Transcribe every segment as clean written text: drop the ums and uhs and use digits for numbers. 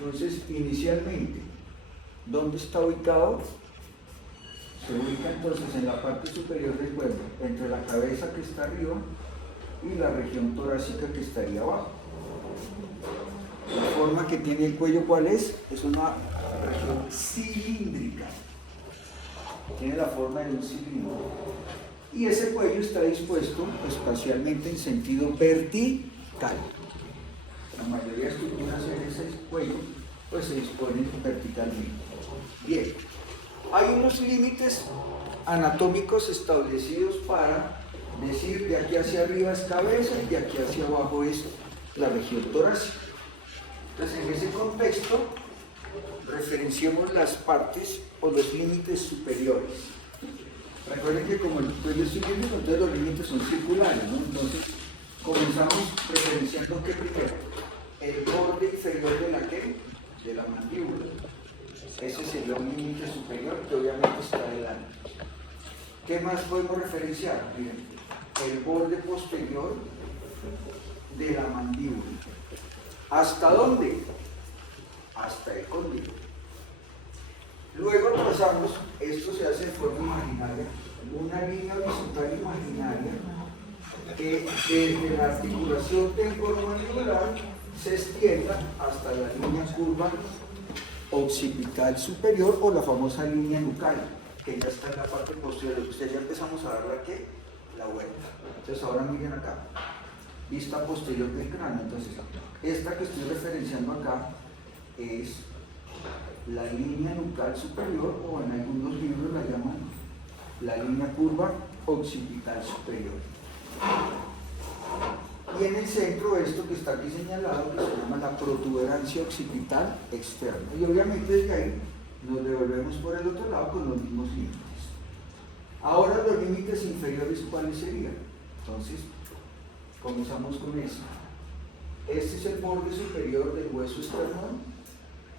Entonces, inicialmente, ¿dónde está ubicado? Se ubica entonces en la parte superior del cuerpo, entre la cabeza que está arriba y la región torácica que estaría abajo. La forma que tiene el cuello, ¿cuál es? Es una región cilíndrica. Tiene la forma de un cilindro. Y ese cuello está dispuesto espacialmente en sentido vertical. La mayoría de estructuras en ese cuello pues se disponen verticalmente. Bien, hay unos límites anatómicos establecidos para decir de aquí hacia arriba es cabeza y de aquí hacia abajo es la región torácica. Entonces, en ese contexto, referenciemos las partes o los límites superiores. Recuerden que como el cuello es cilíndrico, entonces los límites son circulares, ¿no? Entonces, comenzamos referenciando que primero, el borde inferior de la ¿qué? De la mandíbula. Ese sería un límite superior que obviamente está adelante. ¿Qué más podemos referenciar? Miren, el borde posterior de la mandíbula. ¿Hasta dónde? Hasta el cóndilo. Luego pasamos, esto se hace de forma imaginaria, una línea horizontal imaginaria que desde la articulación temporomandibular se extienda hasta la línea curva occipital superior o la famosa línea nucal, que ya está en la parte posterior. Ustedes ya empezamos a darle ¿qué? La vuelta. Entonces ahora miren acá, vista posterior del cráneo. Entonces esta que estoy referenciando acá es la línea nucal superior, o en algunos libros la llaman la línea curva occipital superior. Y en el centro esto que está aquí señalado, que se llama la protuberancia occipital externa. Y obviamente desde ahí nos devolvemos por el otro lado con los mismos límites. Ahora los límites inferiores, ¿cuáles serían? Entonces, comenzamos con esto. Este es el borde superior del hueso esternón.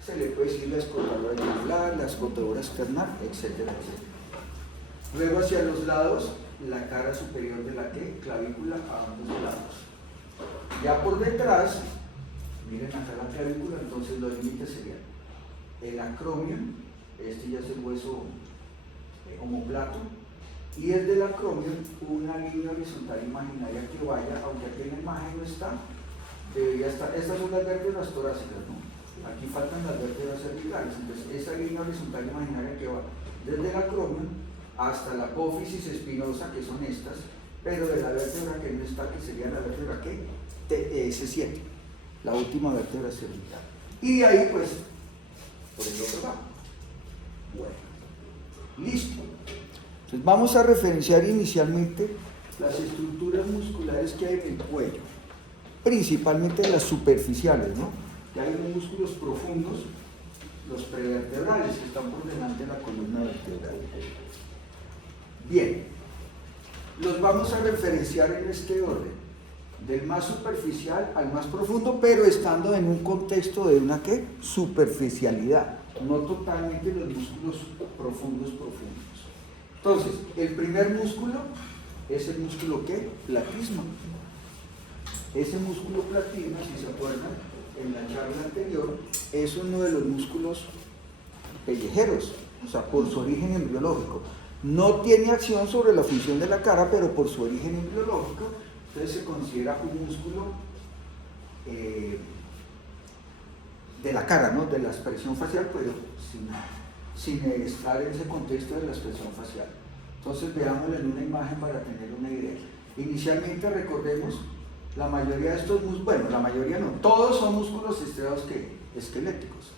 Se le puede decir la escotadura yugular, la escotadura externa, etcétera, etcétera. Luego hacia los lados, la cara superior de la ¿qué? Clavícula a ambos lados. Ya por detrás, miren acá la clavícula, entonces los límites serían el acromion, este ya es el hueso omóplato, y desde el acromion una línea horizontal imaginaria que vaya, aunque aquí en la imagen no está, debería estar. Estas son las vértebras torácicas, ¿no? Aquí faltan las vértebras cervicales, entonces esta línea horizontal imaginaria que va desde el acromion hasta la apófisis espinosa, que son estas, pero de la vértebra que no está, que sería la vértebra ¿qué? S7, la última vértebra cervical. Y de ahí pues, por el otro lado. Bueno, listo. Entonces vamos a referenciar inicialmente las estructuras musculares que hay en el cuello, principalmente las superficiales, ¿no? Que hay unos músculos profundos, los prevertebrales, que están por delante de la columna vertebral. Bien, los vamos a referenciar en este orden, del más superficial al más profundo, pero estando en un contexto de una ¿qué? Superficialidad, no totalmente los músculos profundos. Entonces, el primer músculo es el músculo ¿qué? Platismo. Ese músculo platismo, si se acuerdan, en la charla anterior, es uno de los músculos pellejeros, o sea, por su origen embriológico. No tiene acción sobre la función de la cara, pero por su origen embriológico, entonces se considera un músculo de la cara, ¿no? De la expresión facial, pero sin estar en ese contexto de la expresión facial. Entonces veámoslo en una imagen para tener una idea. Inicialmente recordemos, la mayoría de estos músculos, bueno, la mayoría no, todos son músculos estriados ¿qué? Esqueléticos.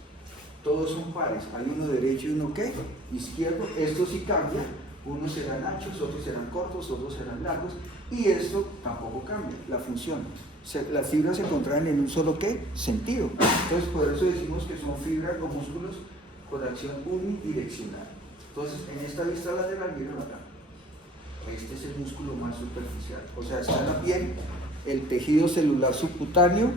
Todos son pares, hay uno derecho y uno ¿qué? Izquierdo. Esto sí cambia, unos serán anchos, otros serán cortos, otros serán largos, y esto tampoco cambia, la función. Las fibras se contraen en un solo ¿qué? Sentido. Entonces por eso decimos que son fibras o músculos con acción unidireccional. Entonces en esta vista lateral, miren acá, este es el músculo más superficial, o sea, está en la piel, el tejido celular subcutáneo,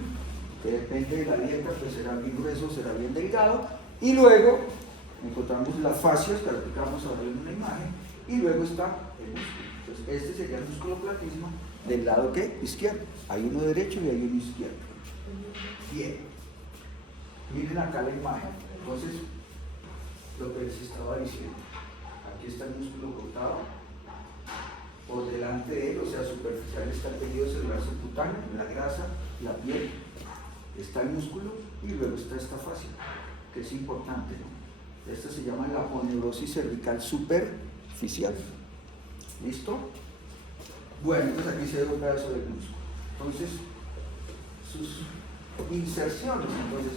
que depende de la dieta, pues será bien grueso, será bien delgado, y luego encontramos las fascias, que ahora vamos a ver en una imagen, y luego está el músculo. Entonces este sería el músculo platismo del lado ¿qué? Izquierdo. Hay uno derecho y hay uno izquierdo. Bien. Miren acá la imagen. Entonces, lo que les estaba diciendo. Aquí está el músculo cortado. Por delante de él, o sea, superficial, está el tejido celular subcutáneo, la grasa, la piel. Está el músculo y luego está esta fascia, que es importante, ¿no? Esta se llama la aponeurosis cervical superficial. ¿Listo? Bueno, pues aquí se ve un pedazo del músculo. Entonces, sus inserciones, entonces,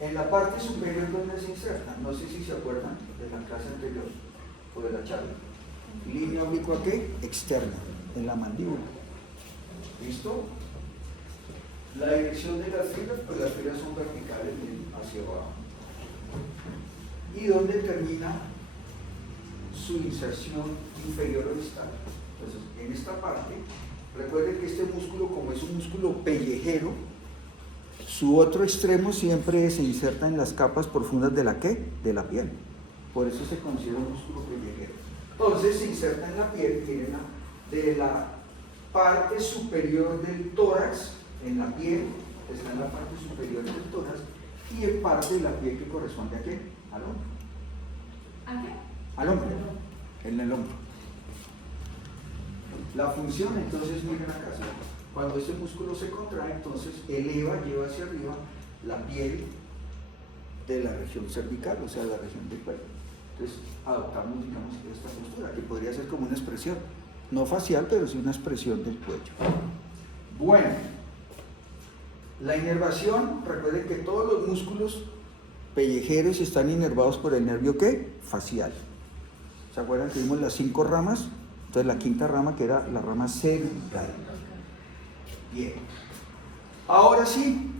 en la parte superior donde se insertan, no sé si se acuerdan de la clase anterior o de la charla. Línea oblicua, ¿qué? Externa, en la mandíbula. ¿Listo? La dirección de las fibras, pues las fibras son verticales hacia abajo. ¿Y dónde termina su inserción inferior o distal? Entonces, en esta parte, recuerden que este músculo, como es un músculo pellejero, su otro extremo siempre se inserta en las capas profundas de la ¿qué? De la piel. Por eso se considera un músculo pellejero. Entonces se inserta en la piel, miren, de la parte superior del tórax, en la piel, está en la parte superior del tórax, y en parte de la piel que corresponde a qué? Al hombro. ¿A qué? Al hombro, en el hombro. La función, entonces, miren acá, cuando ese músculo se contrae, entonces eleva, lleva hacia arriba la piel de la región cervical, o sea, la región del cuello. Entonces, adoptamos, digamos, esta postura, que podría ser como una expresión, no facial, pero sí una expresión del cuello. Bueno, la inervación, recuerden que todos los músculos pellejeros están inervados por el nervio, ¿qué? Facial. ¿Se acuerdan que vimos las 5 ramas? Entonces, la quinta rama, que era la rama cervical. Bien. Ahora sí,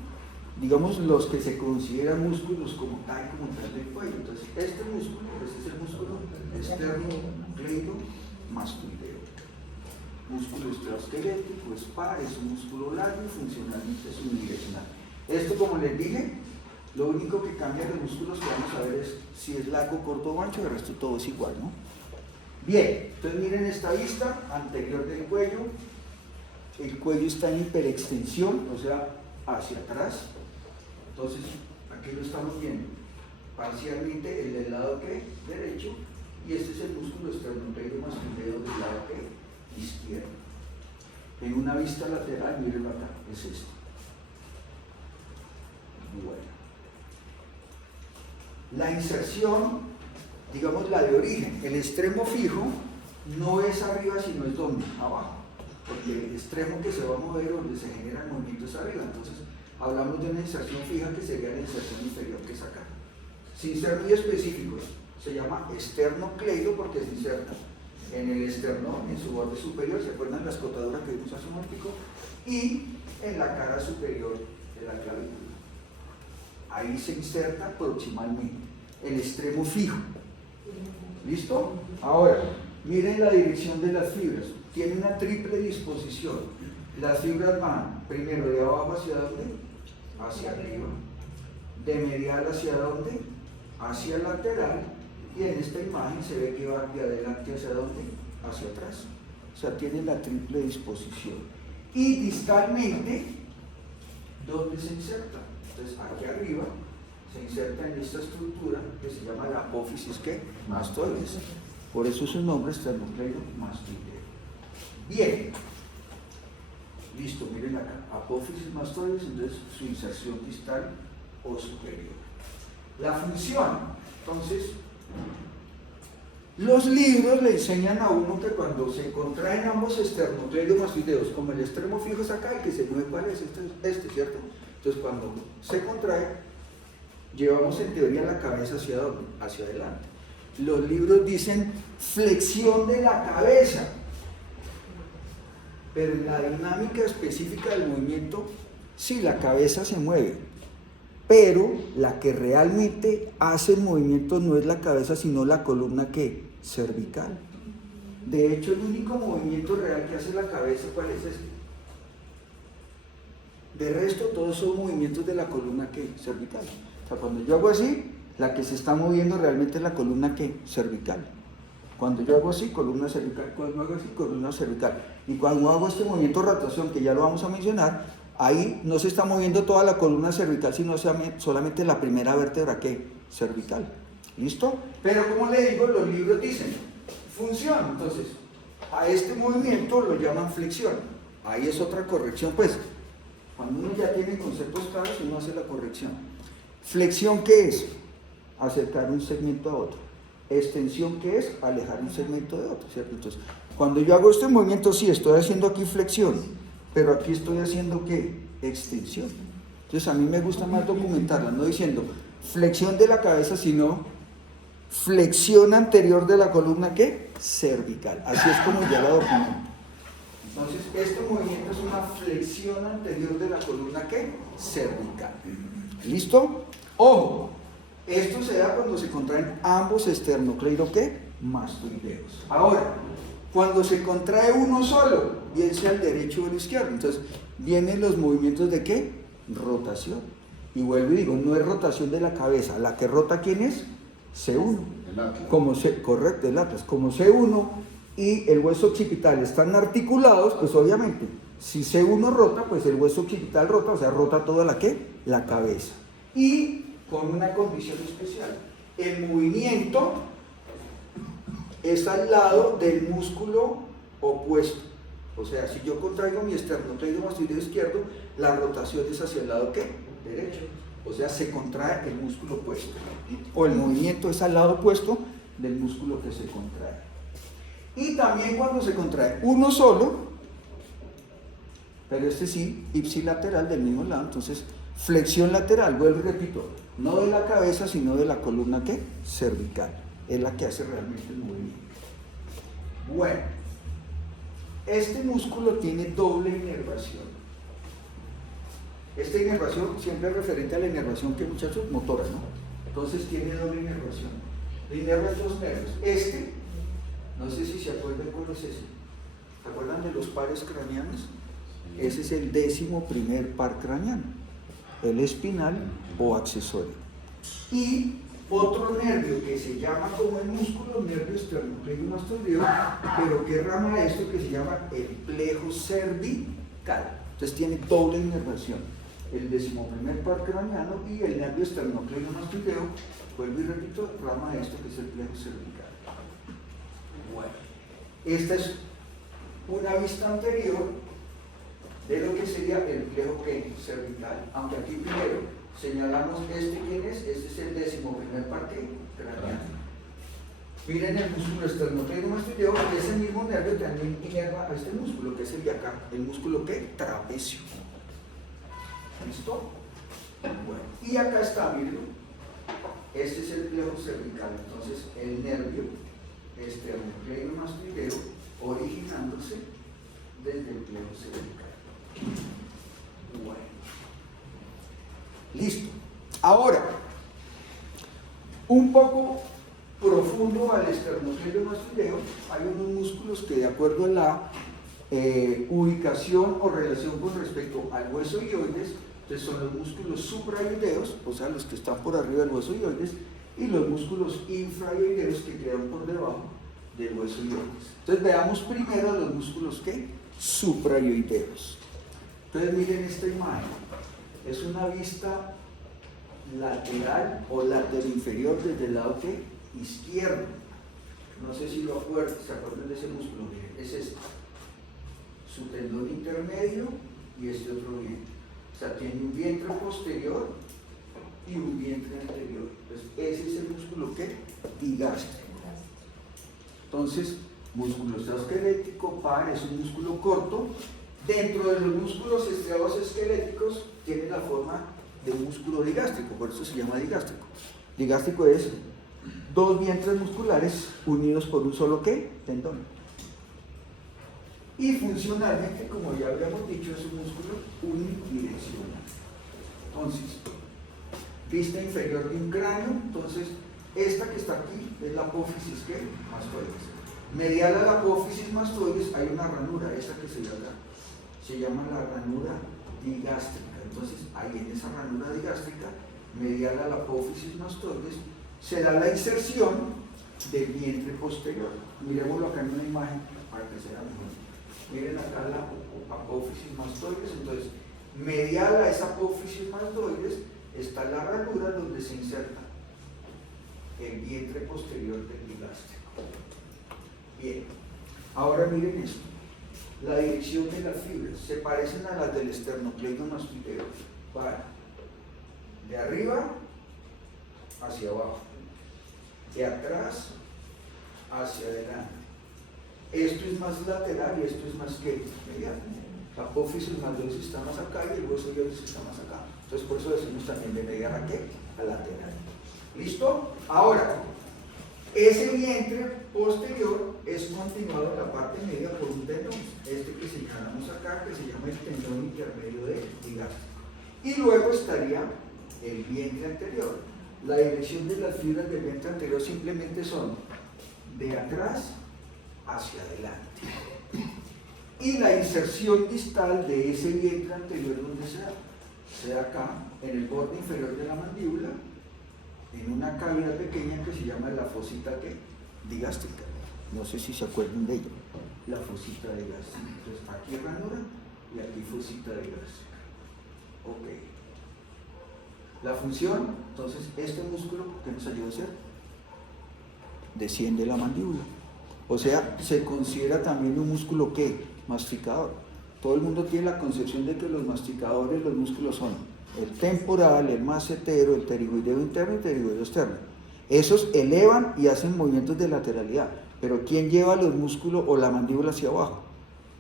digamos los que se consideran músculos como tal del cuello. Entonces, este músculo, pues es el músculo esternocleidomastoideo. Músculo escleroesquelético, es par, es un músculo largo y funcionalmente es unidireccional. Esto, como les dije, lo único que cambia de los músculos que vamos a ver es si es largo, corto o ancho, el resto todo es igual, ¿no? Bien, entonces miren esta vista anterior del cuello. El cuello está en hiperextensión, o sea, hacia atrás. Entonces, aquí lo estamos viendo parcialmente el del lado que derecho, y este es el músculo esternocleidomastoideo del lado que izquierdo. En una vista lateral, miren acá, es esto. Bueno. La inserción, digamos la de origen, el extremo fijo no es arriba, sino es donde, abajo. Porque el extremo que se va a mover donde se genera el movimiento es arriba. Entonces, hablamos de una inserción fija que sería la inserción inferior, que es acá. Sin ser muy específicos, se llama esternocleido porque se inserta en el esternón, en su borde superior, ¿se acuerdan la escotadura que vimos hace un momento? Y en la cara superior de la clavícula. Ahí se inserta proximalmente el extremo fijo. ¿Listo? Ahora, miren la dirección de las fibras. Tiene una triple disposición. Las fibras van primero de abajo hacia dónde? Hacia arriba. De medial hacia dónde? Hacia el lateral. Y en esta imagen se ve que va de adelante hacia dónde? Hacia atrás. O sea, tiene la triple disposición. Y distalmente, ¿dónde se inserta? Entonces, aquí arriba se inserta en esta estructura que se llama la apófisis, ¿qué? Mastoides. Por eso su nombre es esternocleidomastoideo. Bien, listo, miren acá, apófisis mastoides, entonces su inserción distal o superior. La función, entonces, los libros le enseñan a uno que cuando se contraen ambos esternocleidomastoideos, como el extremo fijo es acá, el que se mueve, ¿cuál es? Este, ¿cierto? Entonces, cuando se contrae, llevamos en teoría la cabeza hacia ¿dónde? Hacia adelante. Los libros dicen flexión de la cabeza. Pero en la dinámica específica del movimiento, sí, la cabeza se mueve, pero la que realmente hace el movimiento no es la cabeza, sino la columna ¿qué? Cervical. De hecho, el único movimiento real que hace la cabeza, ¿cuál es este? De resto, todos son movimientos de la columna ¿qué? Cervical. O sea, cuando yo hago así, la que se está moviendo realmente es la columna ¿qué? Cervical. Cuando yo hago así, columna cervical. Cuando hago así, columna cervical. Y cuando hago este movimiento de rotación, que ya lo vamos a mencionar, ahí no se está moviendo toda la columna cervical, sino solamente la primera vértebra que cervical. ¿Listo? Pero como le digo, los libros dicen función. Entonces, a este movimiento lo llaman flexión. Ahí es otra corrección, pues. Cuando uno ya tiene conceptos claros, uno hace la corrección. Flexión, ¿qué es? Acercar un segmento a otro. Extensión, ¿qué es? Alejar un segmento de otro, ¿cierto? Entonces, cuando yo hago este movimiento, sí, estoy haciendo aquí flexión, pero aquí estoy haciendo, ¿qué? Extensión. Entonces, a mí me gusta más documentarla, no diciendo flexión de la cabeza, sino flexión anterior de la columna, ¿qué? Cervical. Así es como ya la documento. Entonces, este movimiento es una flexión anterior de la columna, ¿qué? Cervical. ¿Listo? Ojo, esto se da cuando se contraen ambos esternocleido, ¿qué? Mastoideos. Ahora, cuando se contrae uno solo, bien sea el derecho o el izquierdo, entonces vienen los movimientos de ¿qué? Rotación. Y vuelvo y digo, no es rotación de la cabeza, la que rota, ¿quién es? C1. El atlas. Correcto, el atlas. Como C1 y el hueso occipital están articulados, pues obviamente, si C1 rota, pues el hueso occipital rota, o sea, rota toda la ¿qué? La cabeza. Y con una condición especial, el movimiento es al lado del músculo opuesto. O sea, si yo contraigo mi esternocleido mastoideo izquierdo, la rotación es hacia el lado ¿qué? Derecho. O sea, se contrae el músculo opuesto. O el movimiento es al lado opuesto del músculo que se contrae. Y también cuando se contrae uno solo, pero este sí, ipsilateral del mismo lado, entonces flexión lateral, vuelvo y repito, no de la cabeza, sino de la columna ¿qué? Cervical. Es la que hace realmente el movimiento. Bueno, este músculo tiene doble inervación. Esta inervación siempre es referente a la inervación que, muchachos, motora, ¿no? Entonces tiene doble inervación. Le inervan dos nervios. Este, no sé si se acuerdan cuál es ese. ¿Se acuerdan de los pares craneanos? Ese es el 11º par craneano, el espinal o accesorio. Y otro nervio que se llama como el músculo, nervio esternocleido mastoideo, pero que rama esto que se llama el plejo cervical. Entonces tiene doble inervación, el 11º par craneano y el nervio esternocleido mastoideo, vuelvo y repito, rama esto que es el plejo cervical. Bueno, esta es una vista anterior de lo que sería el plejo cervical, aunque aquí primero señalamos quién es, este es el 11º par craneano. Miren el músculo esternocleido mastoideo, y ese mismo nervio también inerva a este músculo, que es el de acá, el músculo trapecio. ¿Listo? Bueno, y acá está, miren, este es el plejo cervical, entonces el nervio esternocleido mastoideo originándose desde el plejo cervical. Bueno, listo. Ahora, un poco profundo al esternocleido mastoideo, hay unos músculos que, de acuerdo a la ubicación o relación con respecto al hueso ioides, entonces son los músculos supraioideos, o sea, los que están por arriba del hueso ioides, y los músculos infraioideos que quedan por debajo del hueso ioides. Entonces veamos primero los músculos supraioideos. Entonces miren esta imagen, es una vista lateral o lateroinferior desde el lado izquierdo. No sé si se acuerdan de ese músculo, miren, es este, su tendón intermedio y este otro vientre. O sea, tiene un vientre posterior y un vientre anterior. Entonces, ese es el músculo digástrico. Entonces, músculo esquelético, par, es un músculo corto. Dentro de los músculos estriados esqueléticos tiene la forma de un músculo digástrico, por eso se llama digástrico. Digástrico es dos vientres musculares unidos por un solo tendón. Y funcionalmente, como ya habíamos dicho, es un músculo unidireccional. Entonces, vista inferior de un cráneo, entonces esta que está aquí es la apófisis mastoides. Medial a la apófisis mastoides hay una ranura, esta que se llama la ranura digástrica. Entonces, ahí en esa ranura digástrica, medial a la apófisis mastoides, se da la inserción del vientre posterior. Miremoslo acá en una imagen para que sea mejor. Miren acá la apófisis mastoides, entonces Medial a esa apófisis maltoides está la ranura donde se inserta el vientre posterior del digástrico. Bien, ahora miren esto. La dirección de las fibras se parecen a las del esternocleidomastoideo. Van de arriba hacia abajo, de atrás hacia adelante. Esto es más lateral y esto es más que medial. La apófisis maltoides está más acá y el hueso iliaris está más acá. Entonces por eso decimos también de medial a qué? A lateral. ¿Listo? Ahora, ese vientre posterior es continuado en la parte media por un tendón, este que señalamos acá, que se llama el tendón intermedio de digástrico. Y luego estaría el vientre anterior. La dirección de las fibras del vientre anterior simplemente son de atrás hacia adelante. Y la inserción distal de ese vientre anterior, ¿dónde se da? Se da acá, en el borde inferior de la mandíbula, en una cavidad pequeña que se llama la fosita digástrica. No sé si se acuerdan de ella. La fosita digástrica. Entonces, aquí ranura y aquí fosita digástrica. Ok. La función, entonces, este músculo, ¿qué nos ayuda a hacer? Desciende la mandíbula. O sea, se considera también un músculo ¿qué? Masticador. Todo el mundo tiene la concepción de que los masticadores, los músculos son el temporal, el macetero, el pterigoideo interno y el pterigoideo externo. Esos elevan y hacen movimientos de lateralidad. Pero ¿quién lleva los músculos o la mandíbula hacia abajo?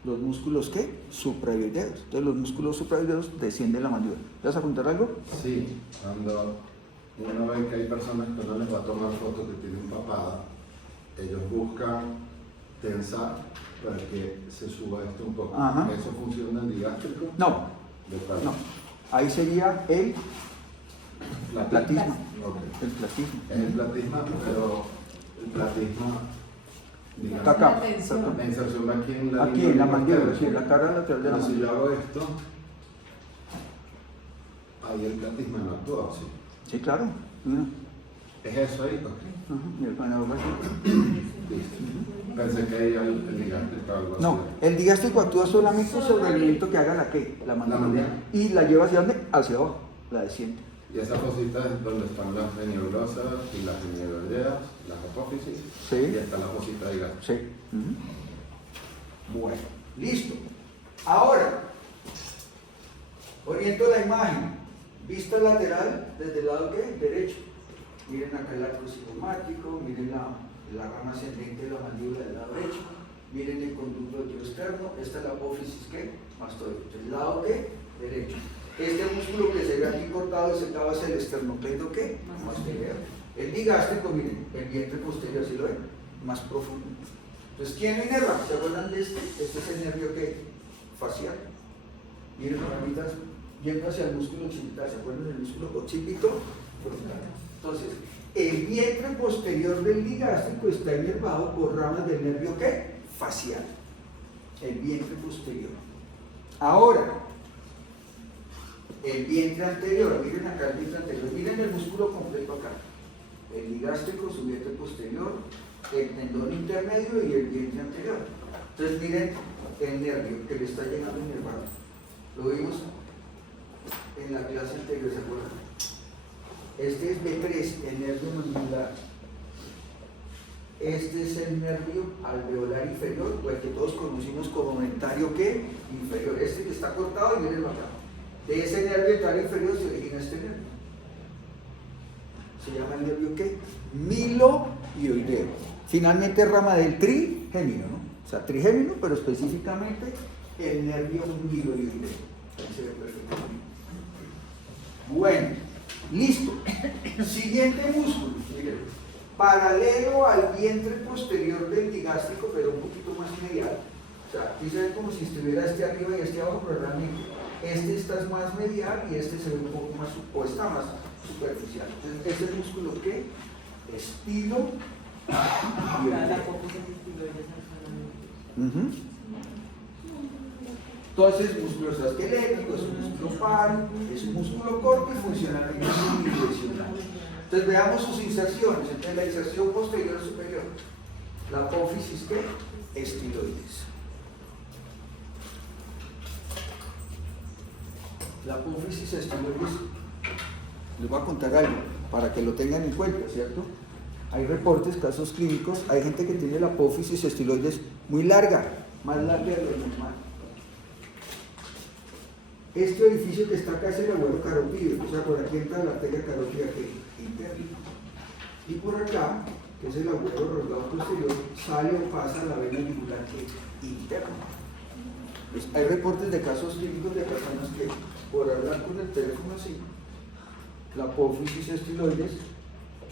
Los músculos ¿qué? Supraoideos. Entonces los músculos supraoideos descienden la mandíbula. ¿Le vas a contar algo? Sí, cuando uno ve que hay personas que no les va a tomar fotos que tienen papada, ellos buscan tensar para que se suba esto un poco. Ajá. ¿Eso funciona en digástrico? No, ¿De cuál? no. Ahí sería el platisma. Ok. El platisma. Es el platisma, pero el platisma, digamos, Está acá. La tensión. la inserción va aquí en la Aquí en la mandíbula, interna. sí, en la cara lateral de la Pero si yo mandíbula. hago esto, ahí el platisma no actúa, ¿sí? Sí, claro. Mira. ¿Es eso ahí? Ok. Ajá, y el paneo básico. Listo. Pensé que ahí el digástrico algo así. No, el digástrico actúa solamente sobre el movimiento que haga la mandíbula. mandíbula. Y la lleva hacia dónde? Hacia abajo, la desciende. Y esa fosita es donde están las veniolosas y las veniolodeas, las apófisis. Sí. Y está la fosita de gástrico. Sí. Bueno, listo. Ahora, oriento la imagen. Vista lateral desde el lado ¿qué? Derecho. Miren acá el arco cigomático, miren la rama ascendente de la mandíbula del lado derecho, miren el conducto externo, esta es la apófisis ¿qué? Mastoide. El lado ¿qué? Derecho. Este músculo que se ve aquí cortado es el esternocleido ¿qué? Mastoideo. El digástrico, miren, el vientre posterior, ¿sí lo ven? Más profundo. Entonces, ¿quién lo inerva? ¿Se acuerdan de este? Este es el nervio ¿qué? Facial. Miren las ramitas yendo hacia el músculo occipital, ¿se acuerdan del músculo occipito frontal? Entonces, el vientre posterior del digástrico está inervado por ramas del nervio ¿qué? Facial. El vientre posterior. Ahora, el vientre anterior, miren acá el vientre anterior, miren el músculo completo acá. El digástrico, su vientre posterior, el tendón intermedio y el vientre anterior. Entonces miren el nervio que le está llegando inervado. Lo vimos en la clase anterior, ¿se acuerdan? Este es B3, el nervio mandibular. Este es el nervio alveolar inferior, o el que todos conocimos como mentario ¿qué? Inferior. Este que está cortado y mírenlo acá. De ese nervio alveolar inferior se origina este nervio. Se llama el nervio ¿qué? Miloioideo. Finalmente rama del trigémino, ¿no? O sea, trigémino, pero específicamente el nervio miloioideo. Ahí se ve perfectamente. Bueno, listo. Siguiente músculo, miren. Paralelo al vientre posterior del digástrico, pero un poquito más medial. O sea, aquí se ve como si estuviera este arriba y este abajo, pero realmente este está más medial y este se ve un poco más, o está más superficial. Entonces, ¿este es el músculo qué? Estilo. Entonces, músculo esquelético, es un músculo paro, es un músculo corto y funcionalmente es unidireccional. Entonces, veamos sus inserciones. Entonces, la inserción posterior superior, la apófisis ¿qué? Estiloides. La apófisis estiloides, les voy a contar algo para que lo tengan en cuenta, ¿cierto? Hay reportes, casos clínicos, hay gente que tiene la apófisis estiloides muy larga, más larga de lo normal. Este orificio que está acá es el agüero carotídeo, o sea, por aquí entra la arteria carótida que interna. Y por acá, que es el agüero rosado posterior, sale o pasa la vena yugular que interna. Pues hay reportes de casos clínicos de personas que por hablar con el teléfono así, la apófisis estiloides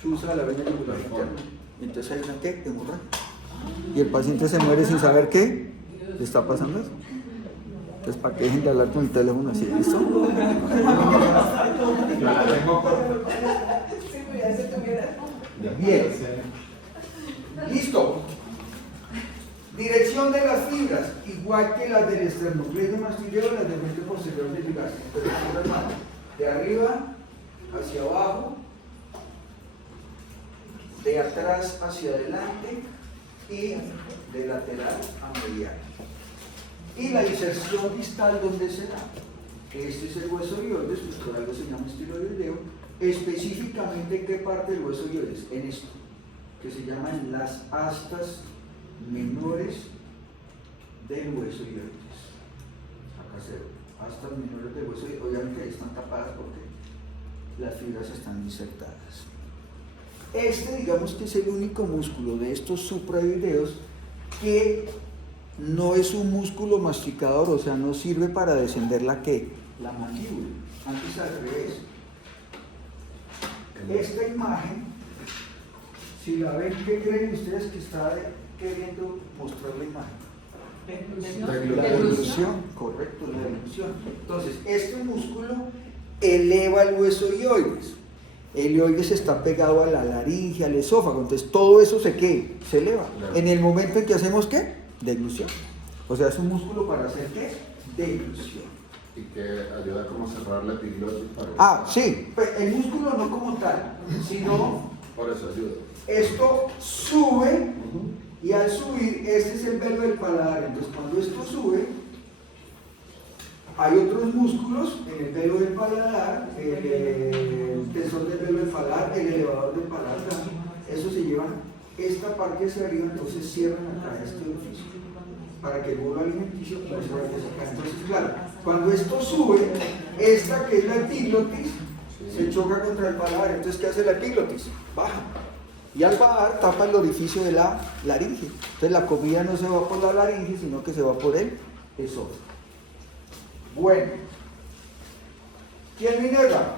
chuza la vena yugular interna. Entonces hay una ¿qué? Hemorragia. Y el paciente se muere sin saber qué le está pasando eso. Entonces, ¿para qué dejen de hablar con el teléfono así? ¿Listo? Bien. Listo. Dirección de las fibras, igual que las del esternocleidomastoideo, las del frente posterior del ligamen. De arriba hacia abajo, de atrás hacia adelante y de lateral a medial. Y la inserción distal, ¿dónde se da? Este es el hueso hioides, pues por algo se llama estiloideo. Específicamente, ¿qué parte del hueso hioides? En esto, que se llaman las astas menores del hueso hioides. Acá se ve, astas menores del hueso hioides. Obviamente ahí están tapadas porque las fibras están insertadas. Este, digamos que es el único músculo de estos supraoideos que no es un músculo masticador, o sea, no sirve para descender la mandíbula. Antes al revés. Esta imagen, si la ven, ¿qué creen ustedes que está queriendo mostrar la imagen? La deglución, correcto, la deglución. Entonces, este músculo eleva el hueso hioides. El hioides está pegado a la laringe, al esófago, entonces todo eso se eleva. En el momento en que hacemos ¿qué? Deglución. O sea, es un músculo para hacer ¿qué? Deglución. Y que ayuda como a cerrar la epiglotis para... Ah, sí, el músculo no como tal, sino... Por eso ayuda. Esto sube y al subir, este es el velo del paladar. Entonces, cuando esto sube, hay otros músculos en el velo del paladar, el tensor del velo del paladar, el elevador del paladar. Eso se llevan esta parte hacia arriba, entonces cierran acá este orificio para que el bolo alimenticio no se vaya a sacar. Entonces, claro, cuando esto sube, esta que es la epiglotis se choca contra el paladar. Entonces, ¿qué hace la epiglotis? Baja. Y al bajar tapa el orificio de la laringe. Entonces la comida no se va por la laringe, sino que se va por el esófago. Bueno, ¿quién me inerva?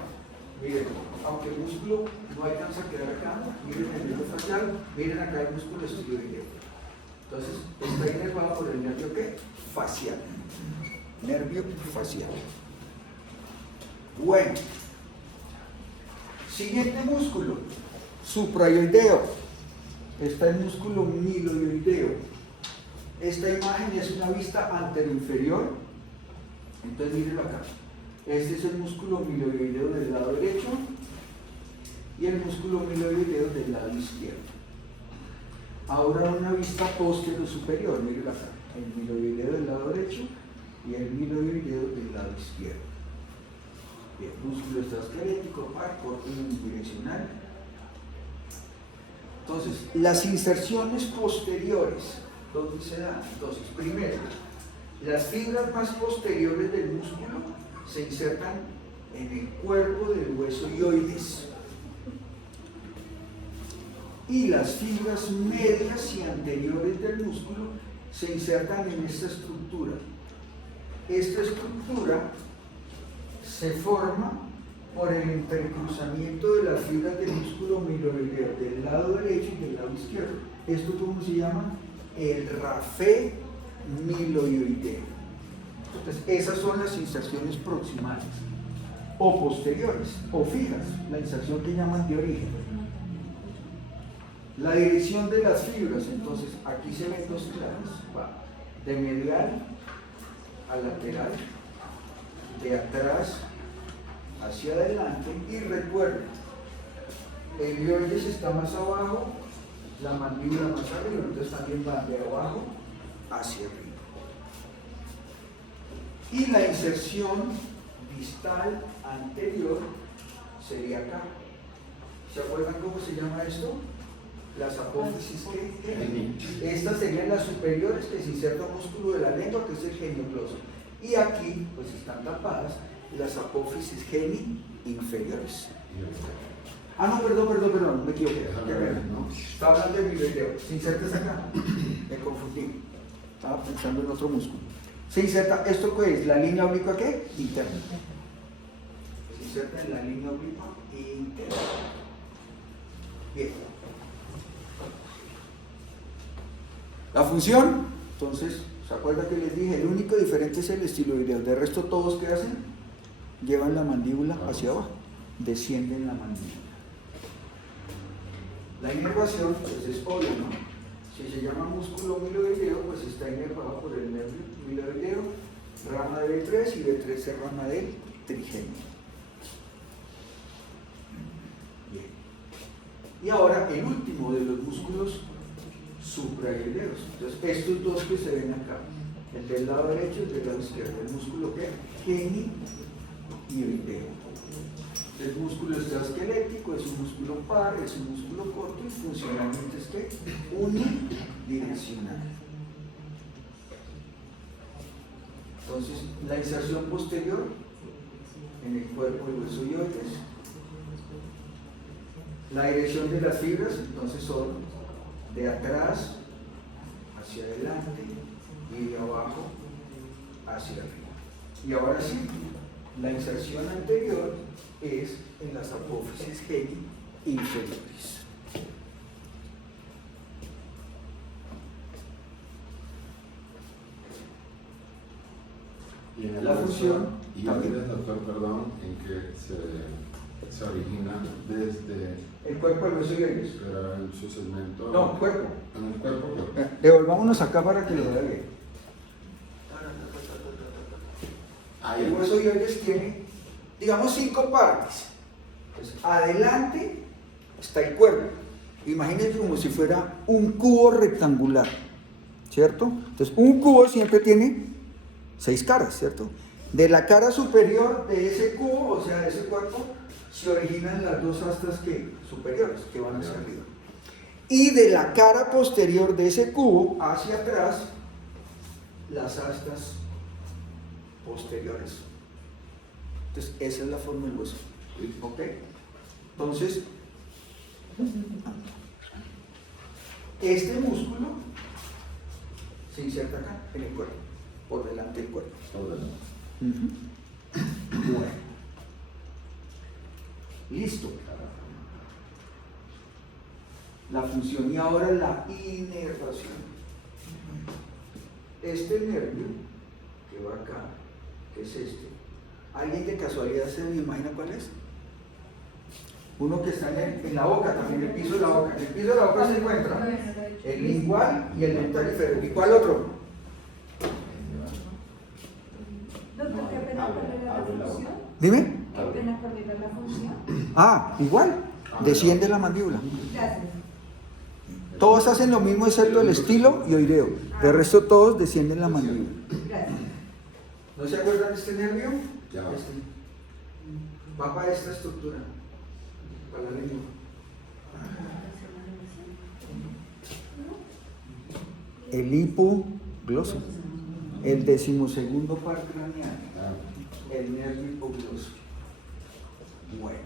Miren, aunque el músculo no alcanza a quedar acá, miren el nervio facial, miren acá el músculo estiloideo. Entonces, está inervado por el nervio ¿qué? Facial. Nervio facial. Bueno, siguiente músculo, supraioideo. Está el músculo miloioideo. Esta imagen es una vista anteroinferior. Entonces mírenlo acá. Este es el músculo miloioideo del lado derecho y el músculo miloioideo del lado izquierdo. Ahora una vista postero superior, mírenlo acá. El miloioideo del lado derecho y el miloioideo del lado izquierdo. Bien, músculo extraesquelético, corto unidireccional. Entonces, las inserciones posteriores, ¿dónde se dan? Entonces, primero, las fibras más posteriores del músculo se insertan en el cuerpo del hueso hioides. Y las fibras medias y anteriores del músculo se insertan en esta estructura. Esta estructura se forma por el entrecruzamiento de las fibras del músculo miloioideo del lado derecho y del lado izquierdo. ¿Esto cómo se llama? El rafé miloioideo. Entonces, esas son las inserciones proximales, o posteriores, o fijas, la inserción que llaman de origen. La dirección de las fibras, entonces, aquí se ven dos claves, va de medial a lateral, de atrás hacia adelante, y recuerden, el hioides está más abajo, la mandíbula más arriba, entonces también va de abajo hacia arriba. Y la inserción distal anterior sería acá. ¿Se acuerdan cómo se llama esto? Las apófisis, ¿qué? Estas serían las superiores que se inserta un músculo de la lengua, que es el genioglosum. Y aquí, pues están tapadas las apófisis geni inferiores. Ah, no, perdón, me equivoqué. Estaba hablando de mi video. Se inserta acá. Me confundí. Estaba pensando en otro músculo. Se inserta, ¿esto qué es? ¿La línea oblicua qué? Interna. Se inserta en la línea oblicua interna. Bien. La función, entonces, ¿se acuerda que les dije? El único diferente es el estiloideo. De resto, todos, ¿qué hacen? Llevan la mandíbula hacia abajo. Descienden la mandíbula. La inervación, pues es obvio, ¿no? Si se llama músculo miloideo, pues está inervado por el nervio miloideo, rama de B3 y B3 es rama del trigemio. Bien. Y ahora el último de los músculos supraioideos. Entonces, estos dos que se ven acá, el del lado derecho y el del lado izquierdo, el músculo que geni y oideo. El músculo extraesquelético es un músculo par, es un músculo corto y funcionalmente es que unidireccional. Entonces, la inserción posterior en el cuerpo de los huesoioides, la dirección de las fibras, entonces son de atrás hacia adelante y de abajo hacia arriba. Y ahora sí, la inserción anterior es en las apófisis geni inferiores. Y en la función y también. Doctor, perdón, en que se origina desde El cuerpo de los huesoioides. pero en su segmento. No, cuerpo. En el cuerpo. Devolvámonos acá para que lo vea bien. Ahí El huesoioides tiene, digamos, 5 partes. Pues, adelante está el cuerpo. Imagínense como si fuera un cubo rectangular, ¿cierto? Entonces, un cubo siempre tiene 6 caras, ¿cierto? De la cara superior de ese cubo, o sea, de ese cuerpo, se originan las dos astas superiores que van hacia arriba. Y de la cara posterior de ese cubo hacia atrás, las astas posteriores. Entonces, esa es la forma del hueso. ¿Ok? Entonces, este músculo se inserta acá, en el cuerpo, por delante del cuerpo. Bueno. Listo. La función y ahora la inervación. Este nervio que va acá, que es este, ¿alguien de casualidad se me imagina cuál es? Uno que está en la boca también, el piso de la boca. En el piso de la boca se encuentra el lingual y el dental inferior. ¿Y cuál otro? Doctor, ¿qué pena por ver la función? Dime. ¿Qué pena por ver la función? Ah, igual. Desciende la mandíbula. Gracias. Todos hacen lo mismo excepto el estilo y oideo. De resto todos descienden la mandíbula. Gracias. ¿No se acuerdan de este nervio? Ya. Va para esta estructura, para la lengua. El hipogloso, el 12º par craneal, el nervio hipogloso. Bueno,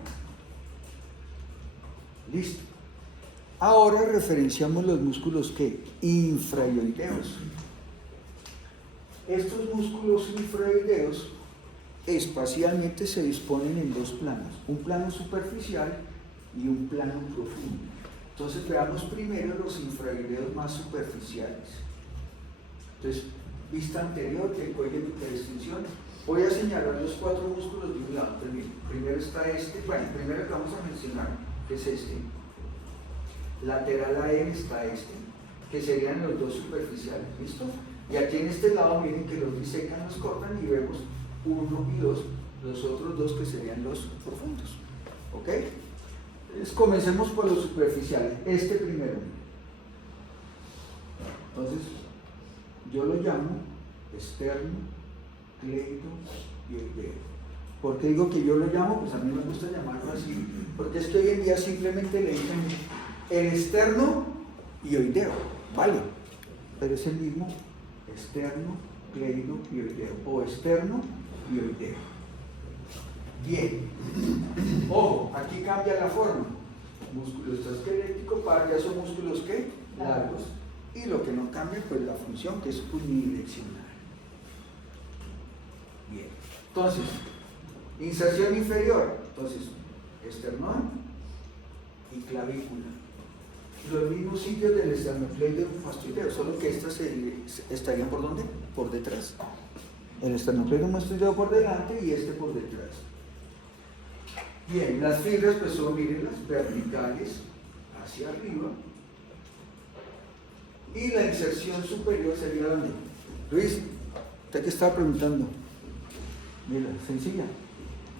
listo. Ahora referenciamos los músculos que infraioideos. Estos músculos infraioideos espacialmente se disponen en 2 planos, un plano superficial y un plano profundo. Entonces veamos primero los infraioideos más superficiales. Entonces, vista anterior, el cuello de hiperextensión. Voy a señalar los 4 músculos de un lado. Primero está este, bueno, primero que vamos a mencionar, que es este. Lateral a él está este, que serían los 2 superficiales, ¿listo? Y aquí en este lado, miren que los disecan, los cortan y vemos 1 y 2, los otros 2 que serían los profundos. ¿Ok? Entonces, comencemos por los superficiales. Este primero. Entonces, yo lo llamo externo, cleito y oideo. ¿Por qué digo que yo lo llamo? Pues a mí me gusta llamarlo así, porque es que hoy en día simplemente le dicen el externo ioideo, ¿vale? Pero es el mismo externo, cleido, ioideo, o externo, ioideo. Bien, ojo, aquí cambia la forma. Músculo extraesquelético, ya son músculos ¿qué? Largos. Y lo que no cambia, pues la función, que es unidireccional. Bien, entonces, inserción inferior, entonces, esternón y clavícula. Los mismos sitios del esternocleido mastoideo, solo que estas estarían ¿por dónde? Por detrás. El esternocleido mastoideo por delante y este por detrás. Bien, las fibras pues son, miren, las verticales hacia arriba. Y la inserción superior sería ¿dónde? Luis, usted que estaba preguntando. Mira, sencilla.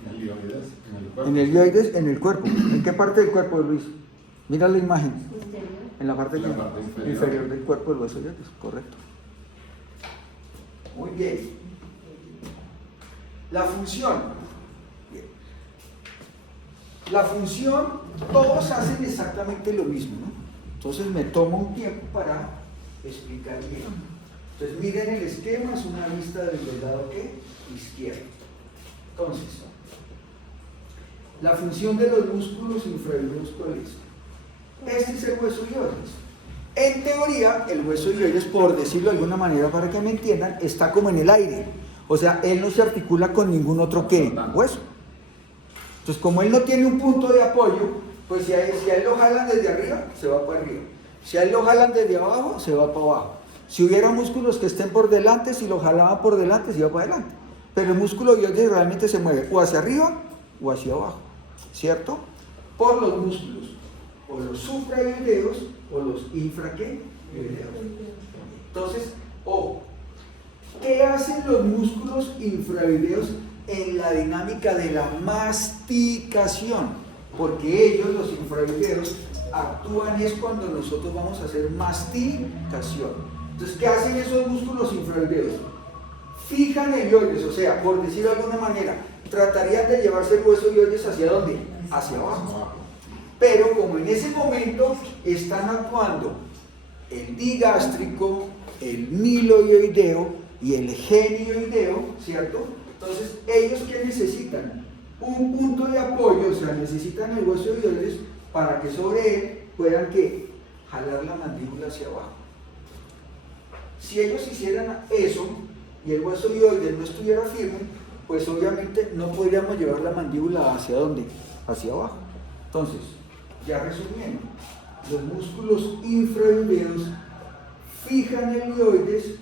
En el ioides, en el cuerpo. En el ioides, en el cuerpo. ¿En qué parte del cuerpo, Luis? Mira la imagen. En la parte, inferior del cuerpo del hueso ioides, correcto. Muy bien. La función. Bien. La función, todos hacen exactamente lo mismo, ¿no? Entonces me tomo un tiempo para explicar bien. Entonces miren el esquema, es una vista del lado ¿qué? Izquierdo. Entonces, la función de los músculos infrahumeros, ¿cuál es? Este es el hueso ioides. En teoría, el hueso ioides, por decirlo de alguna manera para que me entiendan, está como en el aire. O sea, él no se articula con ningún otro ¿qué? Hueso. Entonces, como él no tiene un punto de apoyo, pues si a él lo jalan desde arriba, se va para arriba. Si a él lo jalan desde abajo, se va para abajo. Si hubiera músculos que estén por delante, si lo jalaban por delante, se iba para adelante. Pero el músculo ioides realmente se mueve o hacia arriba o hacia abajo, ¿cierto? Por los músculos, o los supraioideos o los infraioideos. Entonces, ¿qué hacen los músculos infraioideos en la dinámica de la masticación? Porque ellos, los infraioideos, actúan es cuando nosotros vamos a hacer masticación. Entonces, ¿qué hacen esos músculos infraioideos? Fijan el ioides, o sea, por decirlo de alguna manera, tratarían de llevarse el hueso ioides ¿hacia dónde? Hacia abajo. Pero como en ese momento están actuando el digástrico, el miloioideo y el genioideo, ¿cierto? Entonces, ¿ellos qué necesitan? Un punto de apoyo, o sea, necesitan el hueso ioides para que sobre él puedan ¿qué? Jalar la mandíbula hacia abajo. Si ellos hicieran eso y el hueso ioides no estuviera firme, pues obviamente no podríamos llevar la mandíbula ¿hacia dónde? Hacia abajo. Entonces, ya resumiendo, los músculos infraioideos fijan el ioides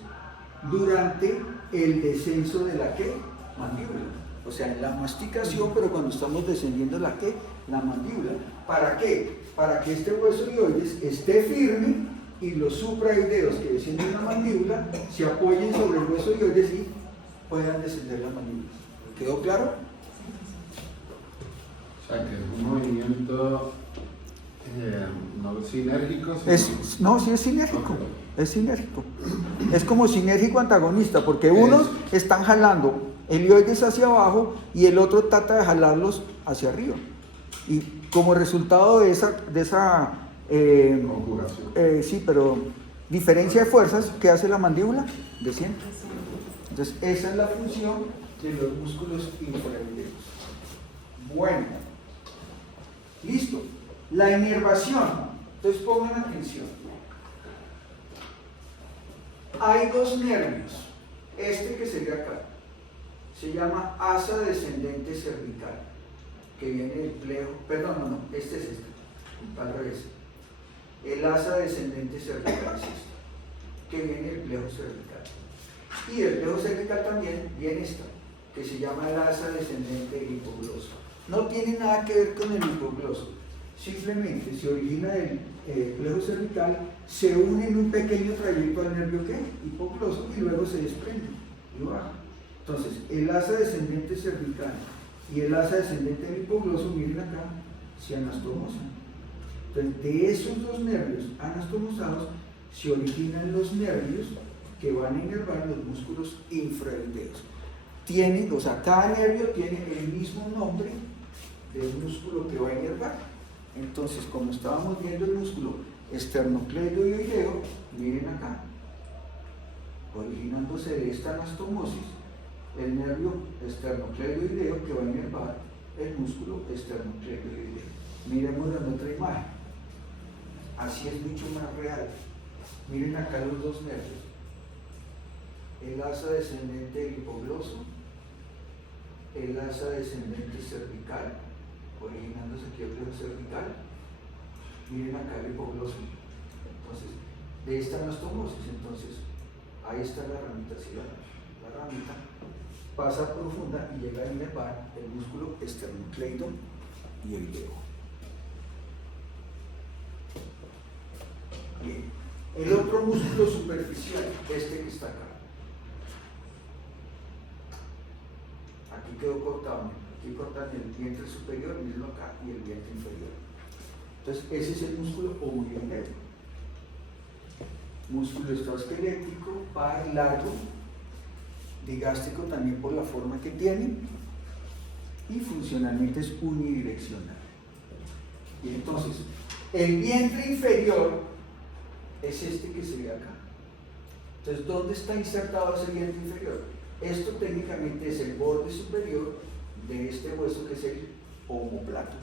durante el descenso de la ¿qué? Mandíbula. O sea, en la masticación, pero cuando estamos descendiendo la ¿qué? La mandíbula. ¿Para qué? Para que este hueso ioides esté firme y los supraioideos que descienden la mandíbula se apoyen sobre el hueso ioides y puedan descender la mandíbula. ¿Quedó claro? O sea, que es un movimiento no sinérgico. No, sí es sinérgico. Es sinérgico. Es como sinérgico antagonista, porque unos están jalando el ioides hacia abajo y el otro trata de jalarlos hacia arriba. Y como resultado de esa conjugación. Sí, pero diferencia de fuerzas, ¿qué hace la mandíbula? Desciende. Entonces, esa es la función de los músculos infraioideos. Bueno, listo. La inervación. Entonces, pongan atención. Hay dos nervios. Este que sería acá se llama asa descendente cervical, que viene del plejo. Perdón, no, este es este, al revés. El asa descendente cervical es este, que viene del plejo cervical. Y del plejo cervical también viene esta, que se llama el asa descendente hipogloso. No tiene nada que ver con el hipogloso, simplemente se origina del plejo cervical, se une en un pequeño trayecto al nervio ¿qué? Hipogloso y luego se desprende y baja. Entonces, el asa descendente cervical y el asa descendente del hipogloso, miren acá, se anastomosan. Entonces, de esos dos nervios anastomosados se originan los nervios que van a inervar los músculos infraioideos. tienen, o sea, cada nervio tiene el mismo nombre del músculo que va a inervar. Entonces, como estábamos viendo el músculo esternocleidoideo, miren acá, originándose de esta anastomosis, el nervio esternocleidoideo que va a inervar el músculo esternocleidoideo. Miremoslo en otra imagen. Así es mucho más real. Miren acá los dos nervios. El asa descendente del hipogloso, el asa descendente cervical, originándose aquí el plexo cervical. Miren acá el hipogloso. Entonces, de esta anastomosis, entonces, ahí está la ramita, ¿sí? La ramita pasa profunda y llega a inervar el músculo esternocleidoideo. Bien. El otro músculo superficial, este que está acá. Aquí quedó cortado, aquí cortan el vientre superior, mírenlo acá, y el vientre inferior. Entonces, ese es el músculo ovuloideo. Músculo esquelético, par, largo, digástrico también por la forma que tiene, y funcionalmente es unidireccional. Y entonces, el vientre inferior es este que se ve acá. Entonces, ¿dónde está insertado ese vientre inferior? Esto técnicamente es el borde superior de este hueso que es el omóplato.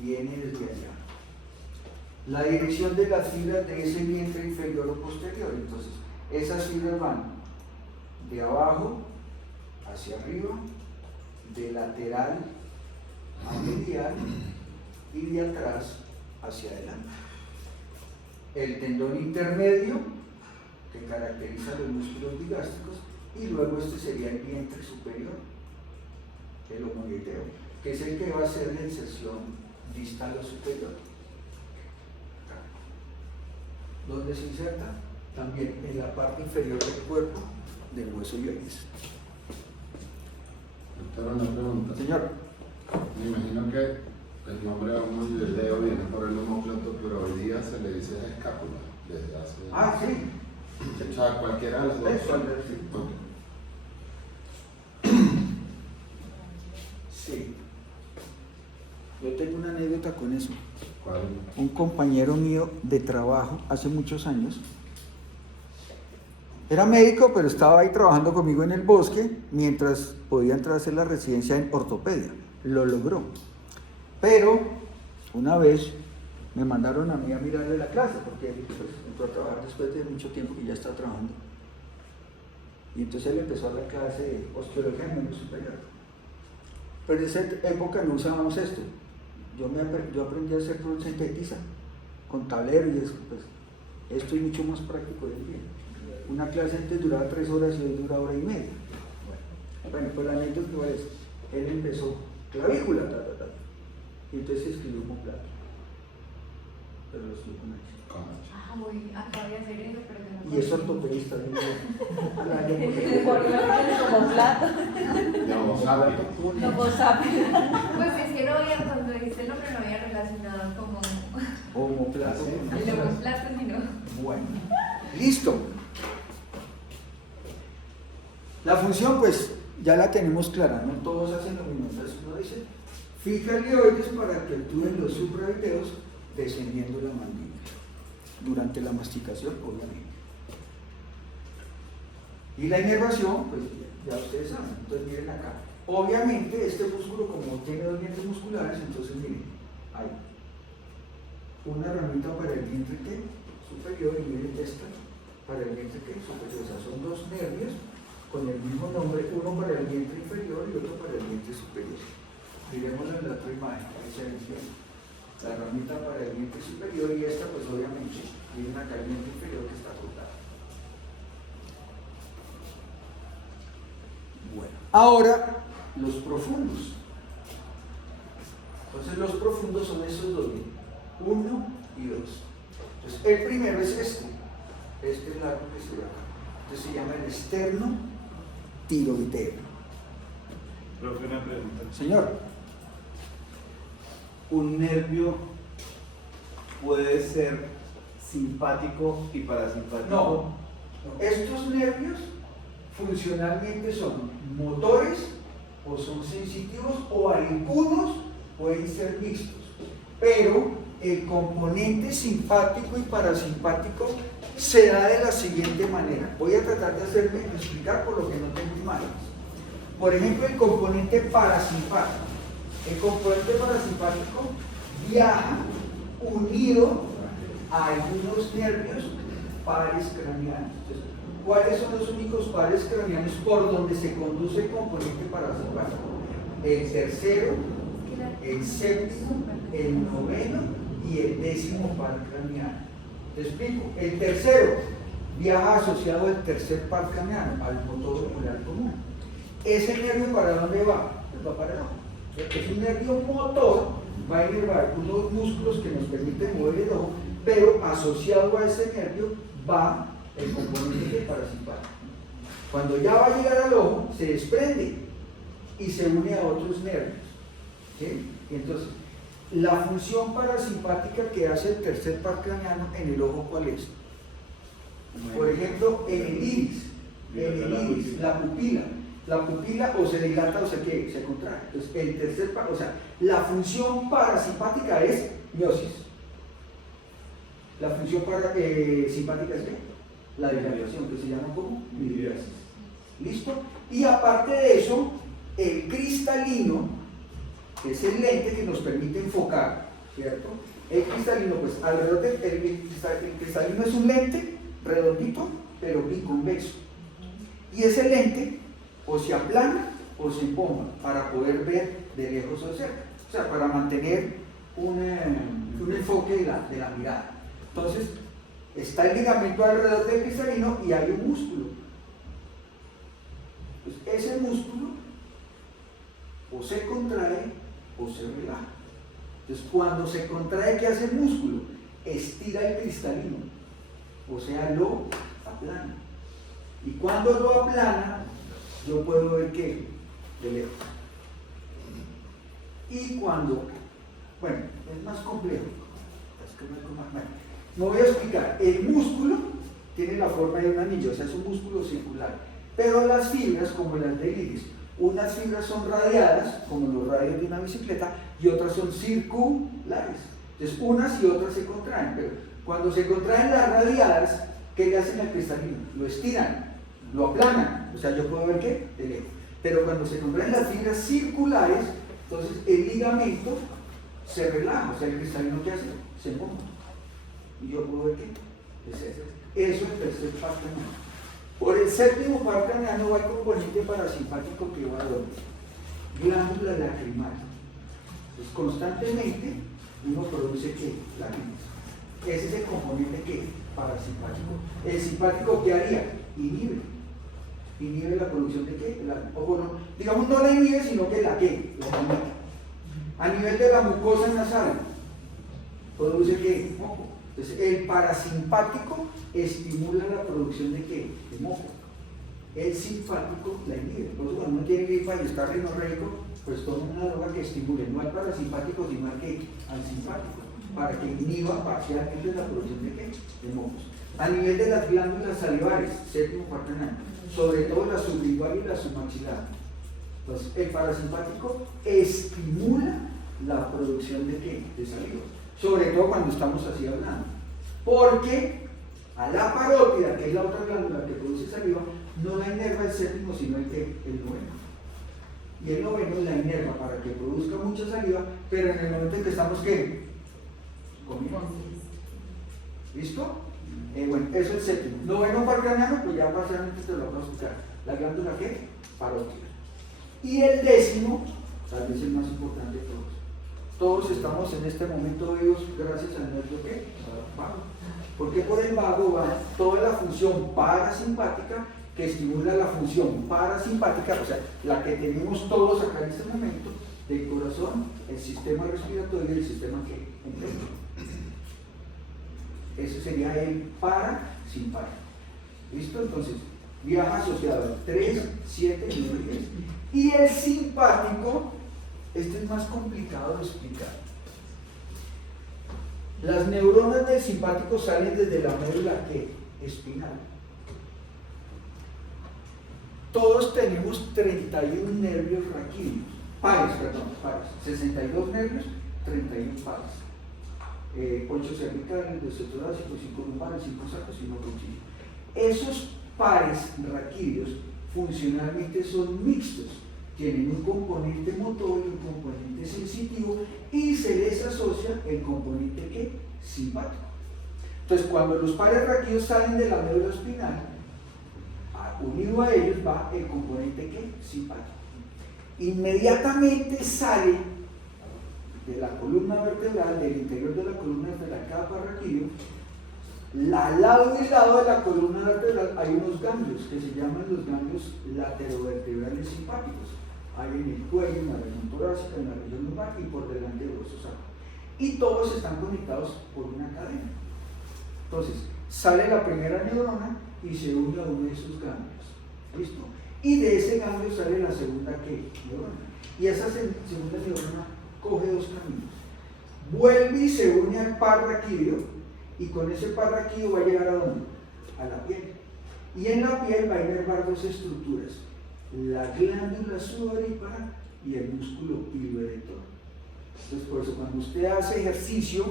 Viene desde allá. La dirección de las fibras de ese vientre inferior o posterior. Entonces, esas fibras van de abajo hacia arriba, de lateral a medial y de atrás hacia adelante. El tendón intermedio que caracteriza los músculos digástricos, y luego este sería el vientre superior, el omoideo, que es el que va a hacer la inserción distal o superior. Acá. ¿Dónde se inserta? También en la parte inferior del cuerpo del hueso ioides. Doctora, una pregunta. Señor. Me imagino que el nombre omoideo viene por el omóplato, pero hoy día se le dice escápula desde hace... Ah, sí. O sea, cualquiera de las dos. Eso, Sí. Sí. Yo tengo una anécdota con eso. ¿Cuál? Un compañero mío de trabajo hace muchos años era médico, pero estaba ahí trabajando conmigo en el bosque mientras podía entrar a hacer la residencia en ortopedia. Lo logró. Pero una vez me mandaron a mí a mirarle la clase porque él pues, entró a trabajar después de mucho tiempo que ya estaba trabajando. Y entonces él empezó a dar clase de osteología en miembro superior. Pero en esa época no usábamos esto. Yo aprendí a hacer sintetiza con tablero y eso. Pues, esto es mucho más práctico hoy en día. Una clase antes duraba 3 horas y hoy dura 1 hora y media. Bueno, pues la anécdota es, él empezó clavícula, y entonces escribió omóplato. Pero lo escribió con H. Ah, muy, acabo de hacer eso, pero no. Y es ortopedista, ¿no? Como plato. Como sapio. Pues es que no había, cuando dijiste el nombre no había relacionado como Omóplato. el omóplato, sino. Bueno, listo. La función, pues, ya la tenemos clara, no todos hacen lo mismo. Entonces uno dice, fija el ioides para que actúen los supraoideos descendiendo la mandíbula. Durante la masticación, obviamente. Y la inervación, pues ya ustedes saben. Entonces miren acá. Obviamente este músculo, como tiene 2 vientres musculares, entonces miren, hay una ramita para el vientre T superior y miren esta para el vientre T superior. O sea, son 2 nervios con el mismo nombre, uno para el vientre inferior y otro para el vientre superior. Miremoslo en la otra imagen, ahí se ve la ramita para el vientre superior y esta pues obviamente miren acá el vientre inferior que está cortado. Bueno, ahora los profundos. Entonces los profundos son esos 2, 1 y 2. Entonces el primero es este es largo que se ve acá. Entonces se llama el esterno tiroideo. Profe, una pregunta. Señor. Un nervio puede ser simpático y parasimpático. No, estos nervios funcionalmente son motores o son sensitivos o algunos pueden ser mixtos, pero el componente simpático y parasimpático se da de la siguiente manera. Voy a tratar de explicar por lo que no tengo imágenes. Por ejemplo, el componente parasimpático. El componente parasimpático viaja unido a algunos nervios pares craneanos. Entonces, ¿cuáles son los únicos pares craneanos por donde se conduce el componente parasimpático? El tercero, el séptimo, el noveno y el décimo par craneano. Te explico. El tercero viaja asociado al tercer par craneano, al motor ocular común. ¿Ese nervio para dónde va? Pues va para abajo. Es un nervio motor, va a inervar unos músculos que nos permiten mover el ojo, pero asociado a ese nervio va el componente parasimpático. Cuando ya va a llegar al ojo, se desprende y se une a otros nervios. ¿Sí? Entonces, la función parasimpática que hace el tercer par craneano en el ojo, ¿cuál es? Por ejemplo, en el iris, la pupila o se dilata o se contrae. Entonces, el tercer par, o sea, la función parasimpática es miosis. La función simpática es ¿qué? La dilatación, que se llama como miriasis. ¿Listo? Y aparte de eso, el cristalino, que es el lente que nos permite enfocar, ¿cierto? El cristalino, pues alrededor del el cristalino es un lente redondito, pero biconvexo. Y ese lente o se aplana o se empoma para poder ver de lejos o de cerca. O sea, para mantener un enfoque de la mirada. Entonces, está el ligamento alrededor del cristalino y hay un músculo. Pues ese músculo o se contrae o se relaja. Entonces, cuando se contrae, ¿qué hace el músculo? Estira el cristalino, o sea, lo aplana. Y cuando lo aplana, yo puedo ver ¿qué? De lejos. Y cuando, bueno, es más complejo. Me voy a explicar. El músculo tiene la forma de un anillo, o sea, es un músculo circular. Pero las fibras, como las del iris, unas fibras son radiadas, como los radios de una bicicleta, y otras son circulares. Entonces, unas y otras se contraen, pero cuando se contraen las radiadas, ¿qué le hacen al cristalino? Lo estiran, lo aplanan, o sea, yo puedo ver ¿qué? De lejos. Pero cuando se contraen las fibras circulares, entonces el ligamento se relaja, o sea, el cristalino ¿qué hace? Se monta. Y yo puedo ver ¿qué? Eso es el tercer par craneano. Por el séptimo par craneano va el componente parasimpático que va a donde? Glándula lacrimal. Entonces, constantemente uno produce ¿qué? Lágrimas. Ese es el componente ¿qué? Parasimpático. El simpático ¿qué haría? Inhibe la producción de ¿qué? Ojo, no, digamos no la inhibe, sino que la ¿qué? La limita. A nivel de la mucosa nasal, produce ¿qué? Moco. Entonces, el parasimpático estimula la producción de ¿qué? De moco. El simpático la inhibe. Por eso, cuando uno tiene gripa y está rinorreico, pues toma una droga que estimule no al parasimpático, sino al ¿qué? Al simpático, para que inhiba parcialmente la producción de ¿qué? De mocos. A nivel de las glándulas salivares, séptimo par craneano, sobre todo la sublingual y la submaxilar. Entonces, el parasimpático estimula la producción de ¿qué? De saliva. Sobre todo cuando estamos así hablando. Porque a la parótida, que es la otra glándula que produce saliva, no la inerva el séptimo, sino el noveno. Y el noveno la inerva para que produzca mucha saliva, pero en el momento en que estamos ¿qué? Comiendo. ¿Listo? Bueno, eso es el séptimo. Noveno par craneano, pues ya parcialmente te lo voy a explicar. La glándula ¿qué? Parótida. Y el décimo, tal vez el más importante de todos. Todos estamos en este momento vivos gracias al nervio ¿qué? Vago. Porque por el vago va toda la función parasimpática que estimula la función parasimpática, o sea, la que tenemos todos acá en este momento, del corazón, el sistema respiratorio y el sistema ¿qué? Endocrino. Ese sería el parasimpático. ¿Listo? Entonces, viaja asociado al 3, 7 y 10. Y el simpático, este es más complicado de explicar. Las neuronas del simpático salen desde la médula ¿qué? Espinal. todos tenemos 31 nervios raquídeos, pares, 62 nervios, 31 pares. 8 cervicales, 12 torácicos, 5 lumbares, 5 sacros y 1 cuchillo. Esos pares raquídeos funcionalmente son mixtos, tienen un componente motor y un componente sensitivo y se les asocia el componente ¿qué? Simpático. Entonces, cuando los pares raquídeos salen de la médula espinal, unido a ellos va el componente ¿qué? Simpático. Inmediatamente sale de la columna vertebral, del interior de la columna vertebral, cada par raquídeo, al lado y lado de la columna vertebral hay unos ganglios que se llaman los ganglios laterovertebrales simpáticos. Hay en el cuello, en la región torácica, en la región lumbar y por delante del hueso sacro. Y todos están conectados por una cadena. Entonces, sale la primera neurona y se une a uno de esos ganglios. ¿Listo? Y de ese ganglio sale la segunda ¿qué? Neurona. Y esa segunda neurona coge dos caminos. Vuelve y se une al par raquídeo, y con ese par raquídeo va a llegar ¿a dónde? A la piel. Y en la piel va a inervar dos estructuras: la glándula sudorípara y el músculo piloerector. Entonces, por eso cuando usted hace ejercicio,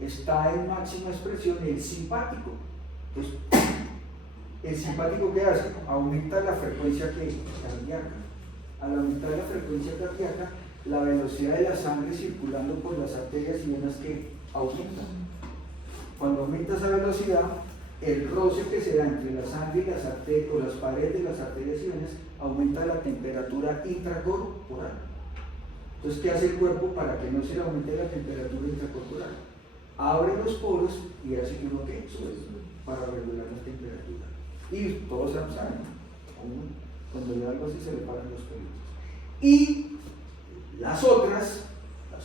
está en máxima expresión el simpático. Entonces, el simpático ¿qué hace? Aumenta la frecuencia cardíaca. Al aumentar la frecuencia cardíaca, la velocidad de la sangre circulando por las arterias y venas que aumentan. Cuando aumenta esa velocidad, el roce que se da entre la sangre y las arterias, o las paredes de las arterias y venas, aumenta la temperatura intracorporal. Entonces, ¿qué hace el cuerpo para que no se le aumente la temperatura intracorporal? Abre los poros y hace que uno ¿qué? Sube para regular la temperatura. Y todos saben, cuando le da algo así se le paran los pelitos. Y las otras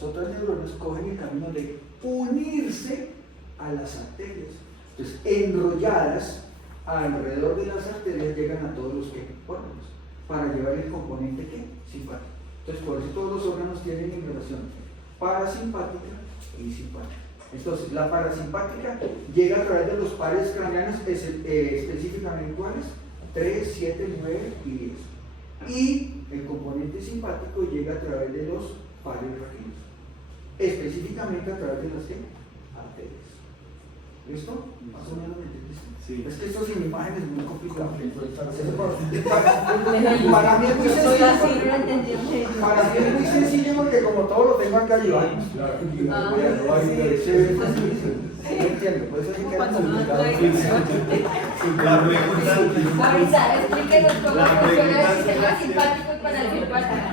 neuronas cogen el camino de unirse a las arterias. Entonces, enrolladas alrededor de las arterias, llegan a todos los órganos para llevar el componente ¿qué? Simpático. Entonces, por eso todos los órganos tienen innervación parasimpática y simpática. Entonces, la parasimpática llega a través de los pares craneanos, específicamente ¿cuáles? 3, 7, 9 y 10. Y el componente simpático llega a través de los pares raquídeos, específicamente a través de las arterias. ¿Listo? Más o menos me entendiste. Sí. Es que esto sin imagen es muy complicado. Para mí es muy sencillo. Para mí es muy sencillo porque como todo lo tengo acá yo. No entiendo, por eso sí que era complicado. La pregunta. Ahorita, explíquenos cómo funciona el sistema simpático y parasimpático.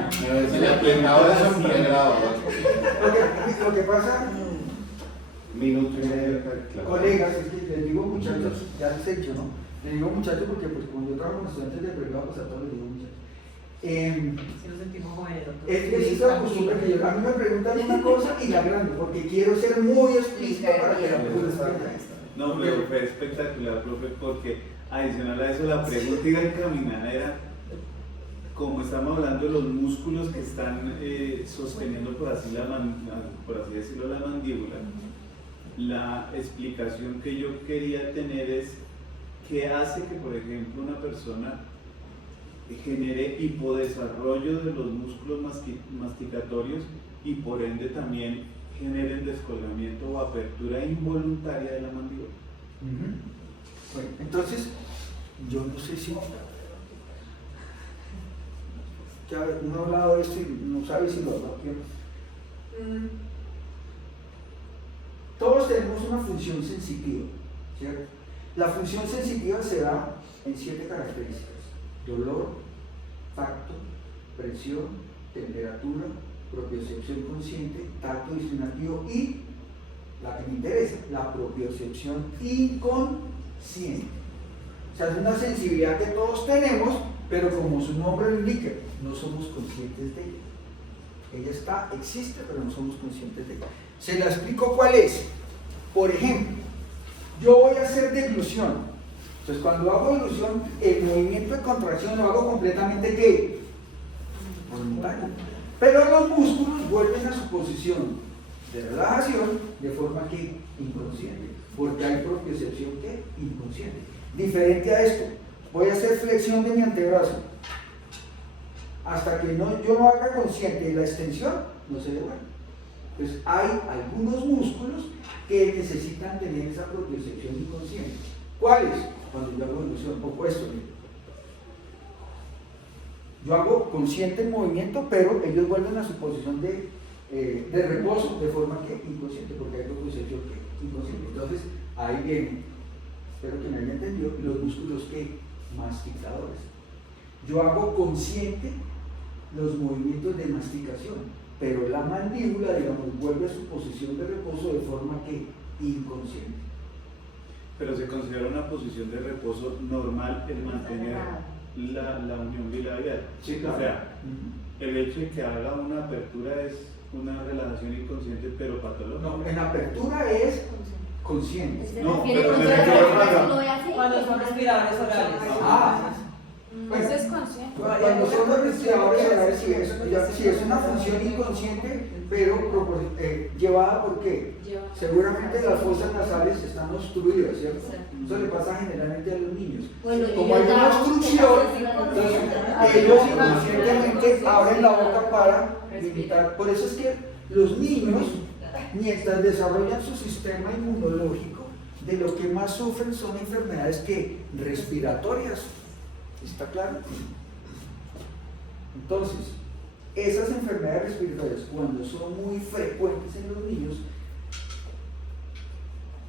Se le aplicaba eso en pregrado. Lo que pasa, Minuto y medio. colegas, es que les digo muchachos, ya les he dicho, ¿no? Les digo muchachos porque pues cuando yo trabajo con estudiantes de pregrado, pues a todos les digo muchachos. Si nos sentimos jóvenes, doctor. Es esa costumbre que yo, a mí me preguntan una cosa y la agrando, porque quiero ser muy explícito para que la puedan. No, pero fue espectacular, profe, porque adicional a eso la pregunta iba encaminada era, como estamos hablando de los músculos que están sosteniendo, por así decirlo, la mandíbula, la explicación que yo quería tener es qué hace que, por ejemplo, una persona genere hipodesarrollo de los músculos masticatorios y por ende también generen descolgamiento o apertura involuntaria de la mandíbula. Bueno, entonces, yo no sé si ya uno ha hablado de esto y no sabe si lo habló aquí. Todos tenemos una función sensitiva, ¿cierto? La función sensitiva se da en 7 características: dolor, tacto, presión, temperatura, propiocepción consciente, tacto discriminativo y, la que me interesa, la propiocepción inconsciente. O sea, es una sensibilidad que todos tenemos, pero como su nombre lo indica, no somos conscientes de ella. Ella existe, pero no somos conscientes de ella. Se la explico cuál es. Por ejemplo, yo voy a hacer deglución. Entonces, cuando hago deglución, el movimiento de contracción lo hago completamente ¿qué? Voluntario. Pero los músculos vuelven a su posición de relajación de forma que inconsciente, porque hay propiocepción ¿qué? Inconsciente. Diferente a esto, voy a hacer flexión de mi antebrazo. Hasta que yo no haga consciente la extensión, no se devuelve. Entonces hay algunos músculos que necesitan tener esa propiocepción inconsciente. ¿Cuáles? Cuando yo hago ilusión, opuesto. Yo hago consciente el movimiento, pero ellos vuelven a su posición de reposo, de forma que inconsciente, porque hay propiocepción que inconsciente. Entonces, ahí vienen, espero que me hayan entendido, los músculos que masticadores. Yo hago consciente los movimientos de masticación, pero la mandíbula, digamos, vuelve a su posición de reposo de forma que inconsciente. Pero se considera una posición de reposo normal el mantener la unión bilabial. Sí, claro. O sea, el hecho de que haga una apertura es una relajación inconsciente, pero patológica. No, en apertura es consciente. No, refiere pero con me refiero Cuando son respiradores orales. Ah, Eso es consciente. cuando son los respiradores orales, sí es una función inconsciente, pero llevada por qué? Seguramente las fosas nasales están obstruidas, ¿cierto? Eso le pasa generalmente a los niños. Como hay una obstrucción, entonces ellos inconscientemente abren la boca para limitar. Por eso es que los niños, mientras desarrollan su sistema inmunológico, de lo que más sufren son enfermedades respiratorias. ¿Está claro? Entonces, esas enfermedades respiratorias, cuando son muy frecuentes en los niños,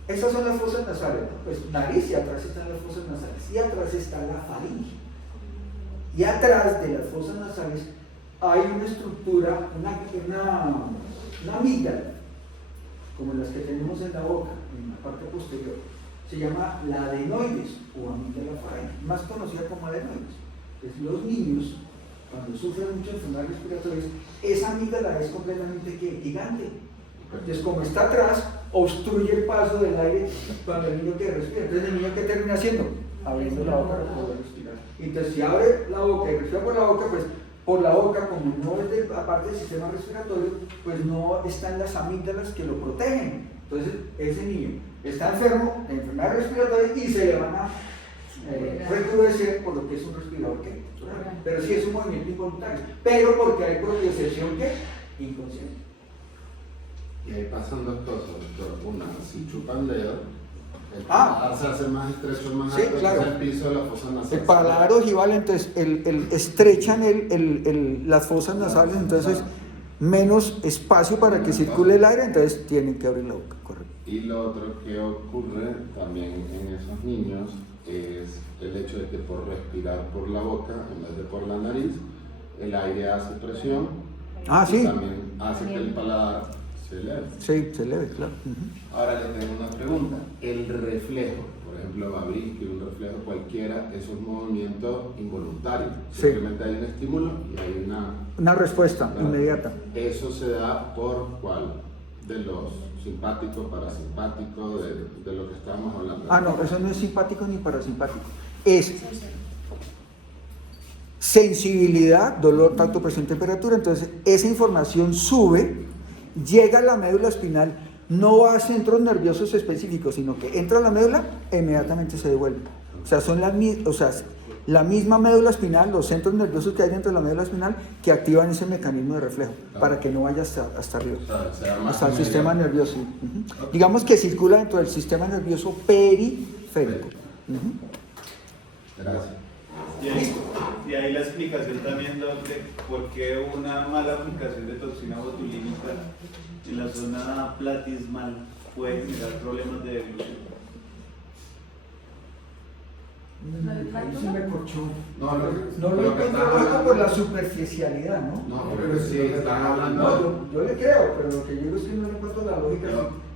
esas son las fosas nasales, ¿no? Pues nariz y atrás están las fosas nasales, y atrás está la faringe. Y atrás de las fosas nasales hay una estructura, una amígdala, como las que tenemos en la boca, en la parte posterior. Se llama la adenoides o amígdala faringe, más conocida como adenoides. Entonces, los niños, cuando sufren muchas enfermedades respiratorias, esa amígdala es completamente gigante. Entonces, como está atrás, obstruye el paso del aire cuando el niño quiere respirar. Entonces, el niño, ¿qué termina haciendo? Abriendo la boca para poder respirar. Entonces, si abre la boca y respira por la boca, pues por la boca, como no es de la parte del sistema respiratorio, pues no están las amígdalas que lo protegen. Entonces, ese niño está enfermo de enfermedad respiratoria y se le van a recrudecer por lo que es un respirador que pero sí es un movimiento involuntario, pero porque hay propiocepción que inconsciente. Y ahí pasan dos cosas, doctor. Una, si chupan dedo, el paladar se hace más estrecho, más Sí, alto, claro. el piso de la fosa nasal. El paladar ojival, entonces estrechan las fosas nasales, entonces menos espacio para que circule el aire, entonces tienen que abrir la boca, correcto. Y lo otro que ocurre también en esos niños es el hecho de que por respirar por la boca en vez de por la nariz, el aire hace presión y Sí. también hace que el paladar se eleve. Sí, se eleve, claro. Ahora le tengo una pregunta. El reflejo, por ejemplo, Babinski, un reflejo cualquiera, es un movimiento involuntario. Sí. Simplemente hay un estímulo y hay Una respuesta inmediata. ¿Eso se da por cuál? ¿De los simpáticos, parasimpáticos, de lo que estábamos hablando? No, eso no es simpático ni parasimpático. Es sensibilidad, dolor, tacto, presión, temperatura. Entonces, esa información sube, llega a la médula espinal, no va a centros nerviosos específicos, sino que entra a la médula e inmediatamente se devuelve. O sea, son la misma médula espinal, los centros nerviosos que hay dentro de la médula espinal, que activan ese mecanismo de reflejo para que no vaya hasta arriba, hasta el sistema nervioso. Digamos que circula dentro del sistema nervioso periférico. Gracias. Y ahí la explicación también de por qué una mala aplicación de toxina botulínica en la zona platismal puede generar problemas de deglución. Ahí sí me corchó. No, No lo encuentro lógico por la superficialidad, ¿no? No, pero sí están hablando. No, yo le creo, pero lo que yo digo es que no le encuentro la lógica.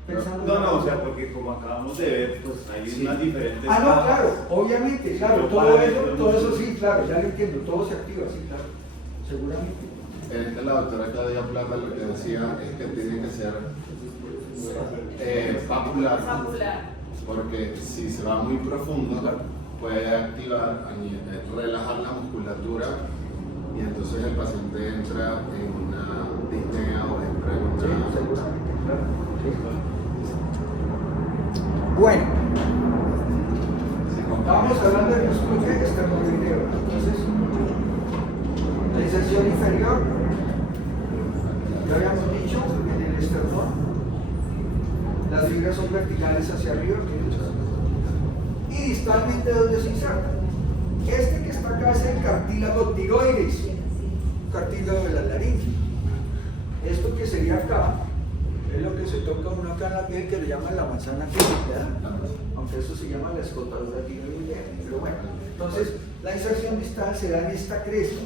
Pensando No, o sea, porque como acabamos de ver, pues hay unas diferentes. No, claro, obviamente, claro, todo eso sí, claro, ya lo entiendo, todo se activa, sí, claro, seguramente. La doctora Claudia Plata lo que decía es que tiene que ser papular, porque si se va muy profundo puede activar, relajar la musculatura y entonces el paciente entra en una disnea o entra en una... Seguramente, claro. Sí. Bueno, Estábamos hablando del músculo que esternocleidomasto. Entonces, la inserción inferior, ya habíamos dicho, en el esternón, las fibras son verticales hacia arriba, y distalmente donde se inserta. Este que está acá es el cartílago tiroides, cartílago de la laringe. Esto que sería acá, es lo que se toca uno acá en la piel, que le llaman la manzana tiroidea, aunque eso se llama la escotadura tiroidea, pero bueno. Entonces, la inserción distal se da en esta cresta,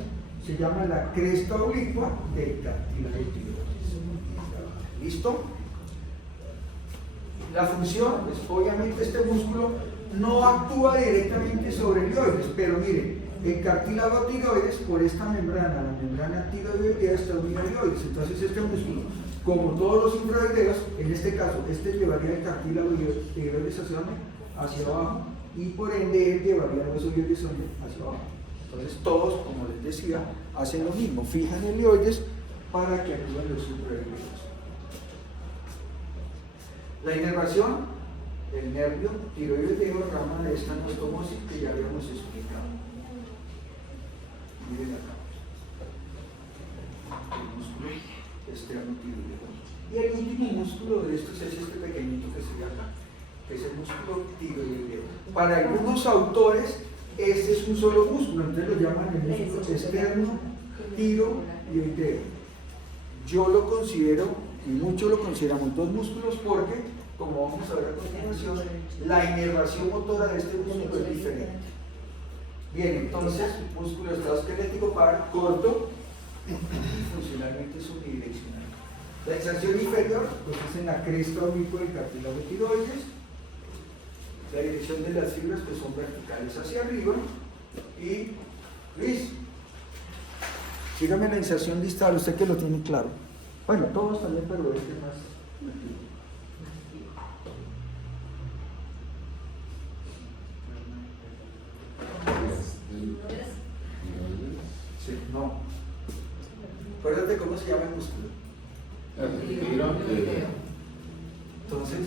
se llama la cresta oblicua del cartílago tiroides. ¿Listo? La función, pues obviamente este músculo no actúa directamente sobre el hioides, pero miren, el cartílago tiroides, por esta membrana, la membrana tiroidea, está unida al hioides. Entonces este músculo, como todos los infraoideos, en este caso, este llevaría el cartílago tiroides hacia abajo, y por ende él llevaría los hioides hacia abajo. Entonces todos, como les decía, hacen lo mismo, fijan el hioides para que actúen los infraoideos. La inervación, el nervio tiroideo, rama de esta anastomosis que ya habíamos explicado. Miren acá. El músculo externo tiroideo. Y el último músculo de estos es este pequeñito que se ve acá, que es el músculo tiroideo. Para algunos autores, este es un solo músculo, entonces lo llaman el músculo externo tiroideo. Yo lo considero, y muchos lo consideramos dos músculos porque, como vamos a ver a continuación, la inervación motora de este músculo es diferente. Bien, entonces, músculo de estado esquelético para corto y funcionalmente es unidireccional. La inserción inferior, pues es en la cresta oblicua del cartílago tiroides. La dirección de las fibras, pues son verticales hacia arriba. Y, Luis, sígame la inserción distal, usted que lo tiene claro. Bueno, todos también, pero este más. Sí, no. Acuérdate cómo se llama el músculo. Entonces,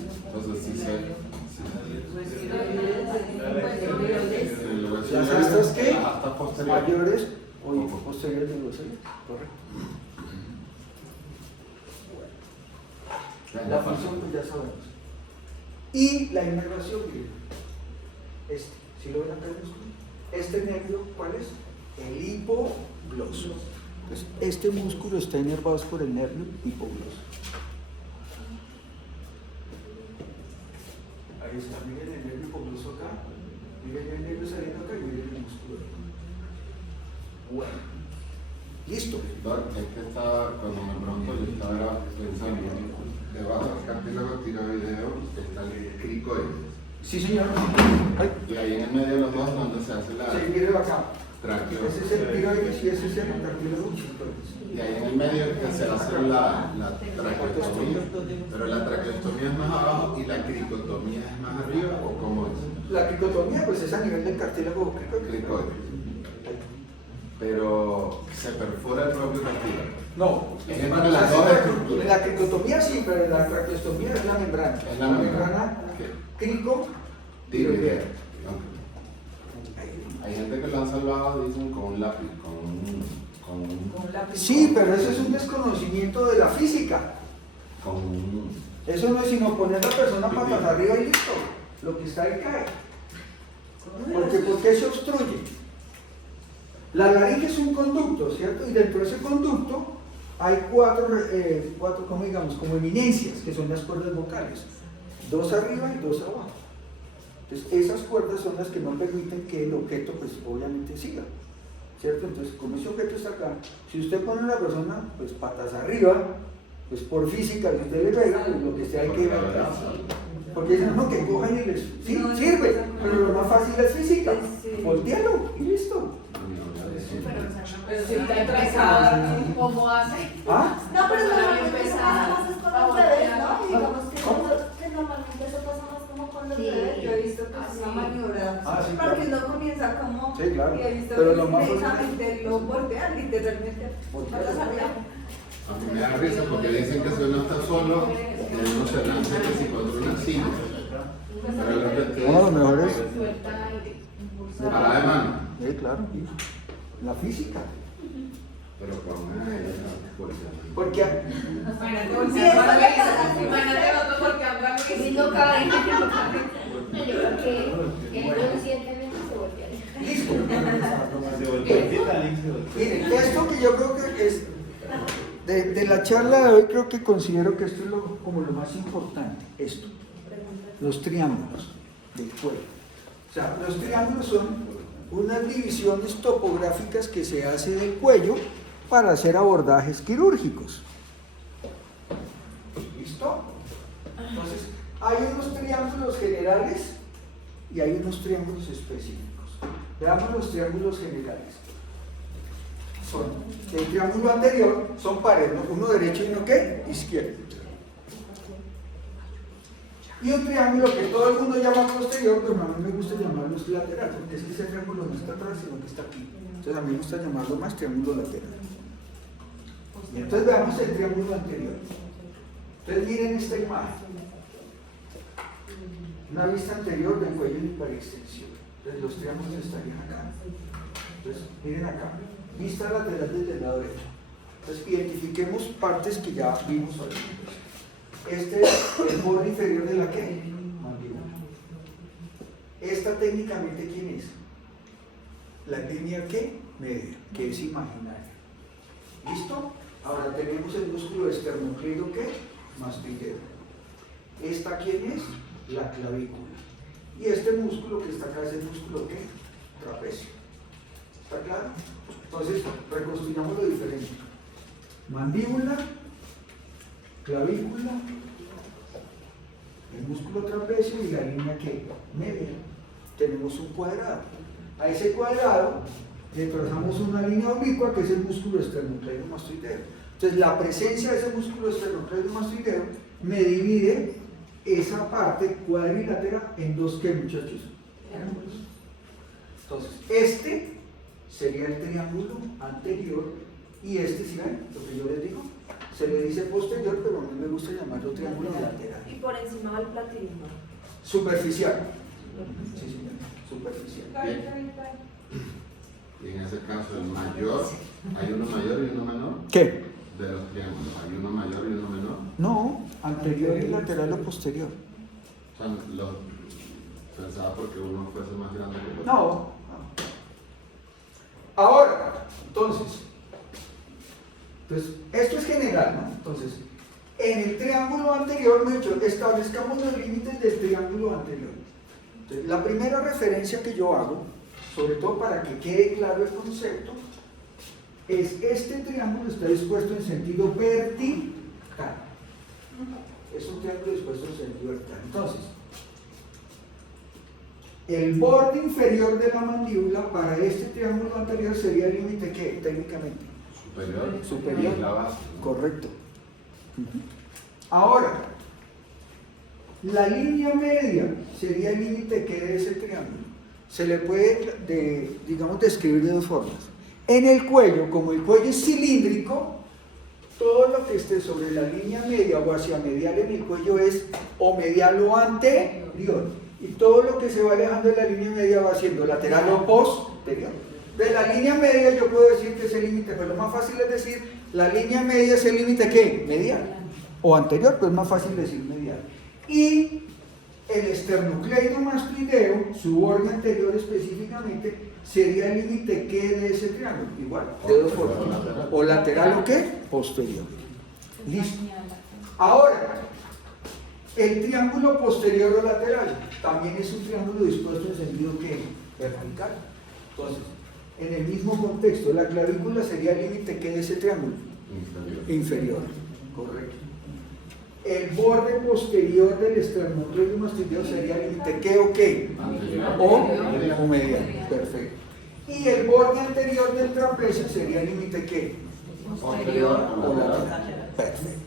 si se las astas que hasta posterior. mayores o posteriores de los oídos, correcto. La función pues ya sabemos. Y la inervación, miren, si lo ven acá el músculo, este nervio, ¿cuál es? El hipogloso. Entonces, este músculo está inervado por el nervio hipogloso. Ahí está, miren el nervio hipogloso acá, miren el nervio saliendo acá y miren el músculo. Bueno, listo. Es que estaba, cuando me preguntó, yo estaba pensando, debajo del cartílago tiroideo está el cricoides. Sí, señor. Ay. Y ahí en el medio de los dos, donde se hace la Sí, miren acá. tráqueo. Ese es el tiroides y ese es el cartílago chicoides. Y ahí en el medio que se hace la traqueostomía. Pero la traqueostomía es más abajo y la cricotomía es más arriba, ¿o cómo es? La cricotomía pues es a nivel del cartílago Cricoides. Pero se perfora el propio cartílago. No, Es entre las dos estructuras. en la cricotomía sí, pero en la traqueostomía es la membrana. Es la membrana. Crico Tiroidea. Hay gente que lo han salvado, dicen, con un lápiz, con un Sí, pero eso es un desconocimiento de la física. Eso no es sino poner la persona patas arriba y listo. Lo que está ahí cae. Porque ¿por qué se obstruye? La laringe es un conducto, ¿cierto? Y dentro de ese conducto hay cuatro como digamos, como eminencias, que son las cuerdas vocales. Dos arriba y dos abajo. Entonces, esas cuerdas son las que no permiten que el objeto, pues, obviamente siga, ¿cierto? Entonces, como ese objeto está acá, si usted pone a la persona, pues, patas arriba, pues, por física, si usted le pega, pues, lo que sea hay que ver atrás. Porque dicen, no, que cojan y les... Sí, sirve, pero lo más fácil es física. Voltealo y listo. Pero si está empezada, ¿Cómo hace? ¿Ah? No, pero normalmente eso pasa más es con los bebés, ¿no? Digamos que, ¿Cómo? que normalmente eso pasa más como con los Sí, bebés. yo he visto que es una maniobra. Ah, sí, Porque claro. uno comienza como... Sí, claro. Y he visto Pero que lo más precisamente lo voltean literalmente. Patas arriba. A mí me da risa porque dicen que si uno está solo, uno se lanza que si contra una silla. Pero lo que Uno de los mejores Parada de mano. Claro, la física. Pero con una Porque Imagínate Sí, volteando eso a le Luis. pasa. Imagínate nosotros volteando a Y Luis. no cabe, no cabe. Yo creo que inconscientemente se voltea. listo. Se volvió el Titanic, se volvió. Miren, esto que yo creo que es de la charla de hoy, creo que considero que esto es como lo más importante, esto, los triángulos del cuello. O sea, los triángulos son unas divisiones topográficas que se hace del cuello para hacer abordajes quirúrgicos. ¿Listo? Entonces, hay unos triángulos generales y hay unos triángulos específicos. Veamos los triángulos generales. Son el triángulo anterior, son pares, ¿no? Uno derecho y uno ¿qué? Izquierdo. Y un triángulo que todo el mundo llama posterior, pero a mí me gusta llamarlo lateral, porque es que ese triángulo no está atrás, sino que está aquí. Entonces a mí me gusta llamarlo más triángulo lateral. Y entonces veamos el triángulo anterior. Entonces miren esta imagen. Una vista anterior del cuello y hiperextensión. Entonces los triángulos estarían acá. Entonces miren acá. Vista lateral desde el lado derecho. Entonces identifiquemos partes que ya vimos ahorita. Este es el borde inferior de la ¿qué? Mandíbula. Esta técnicamente ¿quién es? La línea ¿qué? Media, que es imaginaria. ¿Listo? Ahora tenemos el músculo esternocleido ¿qué? Mastoideo. ¿Esta quién es? La clavícula. Y este músculo que está acá es el músculo ¿qué? Trapecio. ¿Está claro? Entonces, reconstruyamos lo diferente. Mandíbula, clavícula, el músculo trapecio y la línea que media. Tenemos un cuadrado. A ese cuadrado le trazamos una línea oblicua que es el músculo esternocleido mastoideo. Entonces, la presencia de ese músculo esternocleido mastoideo me divide esa parte cuadrilátera en dos ¿qué, muchachos? Triángulos. Entonces, este sería el triángulo anterior y este, ¿sí ven? Lo que yo les digo, se le dice posterior, pero a mí me gusta llamarlo triángulo lateral. Y por encima del platismo. Superficial. Sí, señor, superficial. Y en ese caso, el mayor, ¿hay uno mayor y uno menor? ¿Qué? De los triángulos, ¿hay uno mayor y uno menor? No, anterior y lateral o posterior. O sea, pensaba porque uno fuese más grande que el otro. No. Ahora, entonces, esto es general, ¿no? Entonces, en el triángulo anterior, me he dicho, establezcamos los límites del triángulo anterior. Entonces, la primera referencia que yo hago, sobre todo para que quede claro el concepto, es este triángulo está dispuesto en sentido vertical. Es un triángulo dispuesto en sentido vertical. Entonces, el borde inferior de la mandíbula para este triángulo anterior sería el límite ¿qué? Técnicamente. Superior. Superior. Y la base, ¿no? Correcto. Ahora, la línea media sería el límite ¿qué? De ese triángulo. Se le puede, digamos, describir de dos formas. En el cuello, como el cuello es cilíndrico, todo lo que esté sobre la línea media o hacia medial en el cuello es o medial o anterior. Y todo lo que se va alejando de la línea media va siendo lateral o posterior. De la línea media yo puedo decir que es el límite, pero lo más fácil es decir, la línea media es el límite ¿qué? Medial. O anterior, pues es más fácil decir medial. Y el esternocleido mastoideo, su borde anterior específicamente, sería el límite ¿qué? De ese triángulo. Igual, de dos formas. O lateral o qué? Posterior. Listo. Ahora, el triángulo posterior o lateral también es un triángulo dispuesto en sentido ¿qué? Vertical. Entonces, en el mismo contexto, la clavícula sería el límite ¿qué? De ese triángulo. Inferior. Correcto. El borde posterior del esternocleido mastoideo sería el límite ¿qué o qué? O medial. Perfecto. Y el borde anterior del trapecio sería el límite ¿qué? Posterior O lateral. Perfecto.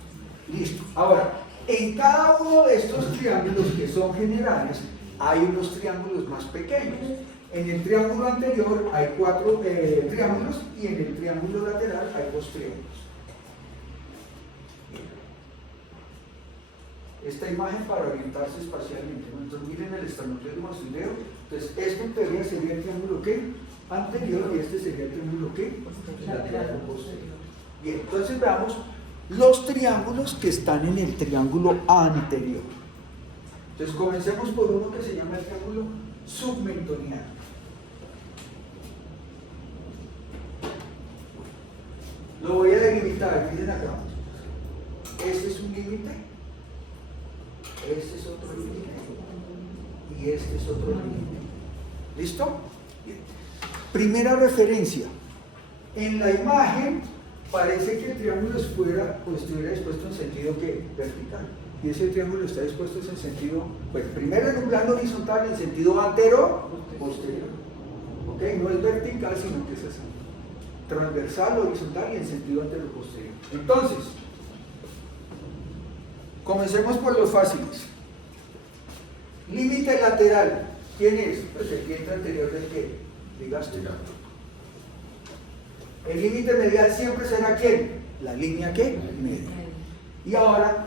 Listo. Ahora, en cada uno de estos triángulos que son generales, hay unos triángulos más pequeños. En el triángulo anterior hay 4 triángulos y en el triángulo lateral hay 2 triángulos. esta imagen para orientarse espacialmente, ¿no? Entonces miren el esternocleido mastoideo. Entonces este en teoría sería el triángulo ¿qué? Anterior, y este sería el triángulo ¿qué? Lateral o posterior. Bien, entonces veamos los triángulos que están en el triángulo anterior. Entonces comencemos por uno que se llama el triángulo submentoniano. Lo voy a delimitar, miren acá. Este es un límite, este es otro límite y este es otro límite. ¿Listo? Bien. Primera referencia. En la imagen parece que el triángulo estuviera dispuesto en sentido que vertical. Y ese triángulo está dispuesto en sentido, pues primero en un plano horizontal en sentido antero-posterior. ¿Ok? No es vertical, sino que es así. Transversal, horizontal y en sentido antero-posterior. Entonces, comencemos por los fáciles. Límite lateral. ¿Quién es? Pues el diente anterior del que ligaste. El límite medial siempre será ¿quién? La línea ¿qué? Media. Y ahora,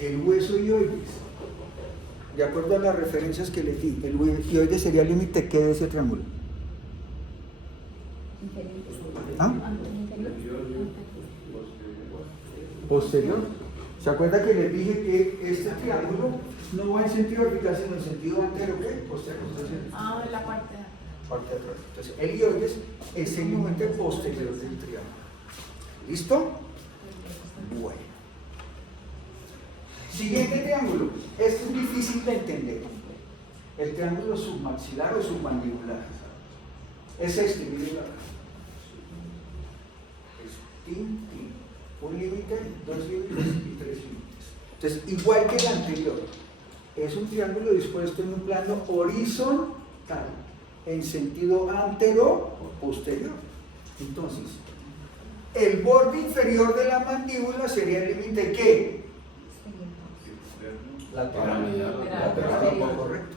el hueso hioides. De acuerdo a las referencias que le di, el hioides sería el límite ¿qué de ese triángulo? ¿Ah? Posterior. ¿Se acuerda que les dije que este triángulo no va en sentido vertical, sino en sentido antero, ¿qué? Posterior. Entonces, En la parte parte de atrás. Entonces, el hioides es el límite posterior del triángulo. ¿Listo? Bueno. Siguiente triángulo. Este es difícil de entender. El triángulo submaxilar o submandibular. Es este, miren acá. Es tin, tin. Un límite, dos límites y tres límites. Entonces, igual que el anterior, es un triángulo dispuesto en un plano horizontal, en sentido antero o posterior. Entonces, el borde inferior de la mandíbula sería el límite ¿qué? Lateral. Lateral, correcto.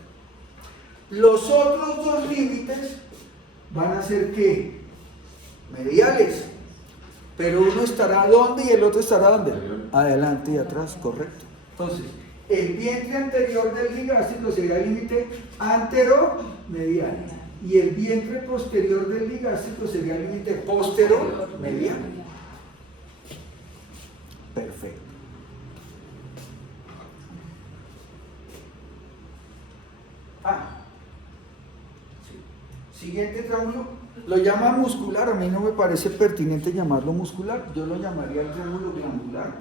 Los otros dos límites van a ser ¿qué? Mediales. Pero uno estará ¿dónde y el otro estará ¿dónde? Adelante y atrás, correcto. Entonces, el vientre anterior del ligástrico sería el límite antero-medial. Y el vientre posterior del ligástrico sería el límite postero-medial. Perfecto. Sí. Siguiente triángulo. Lo llama muscular, a mí no me parece pertinente llamarlo muscular, yo lo llamaría el triángulo glandular.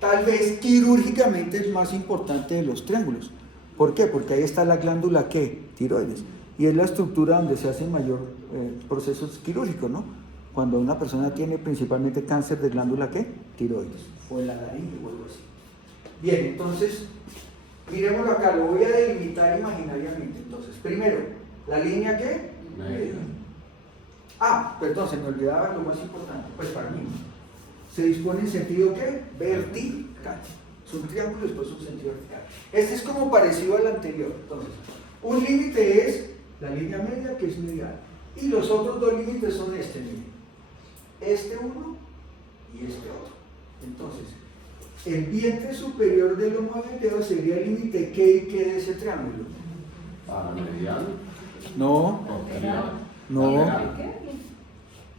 Tal vez quirúrgicamente es más importante de los triángulos. ¿Por qué? Porque ahí está la glándula ¿qué? Tiroides. Y es la estructura donde se hacen mayor procesos quirúrgicos, ¿no? Cuando una persona tiene principalmente cáncer de glándula ¿qué? Tiroides. O en la laringe o algo así. Bien, entonces, miremoslo acá, lo voy a delimitar imaginariamente. Entonces, primero, la línea ¿qué? Media. Perdón, se me olvidaba lo más importante, pues para mí. Se dispone en sentido ¿qué? Vertical. Es un triángulo y después un sentido vertical. Este es como parecido al anterior. Entonces, un límite es la línea media, que es medial. Y los otros dos límites son este, miren. Este uno y este otro. Entonces, el vientre superior del homoideo sería el límite ¿qué y qué de ese triángulo? Paramedial. No. Posterior. No. Lateral.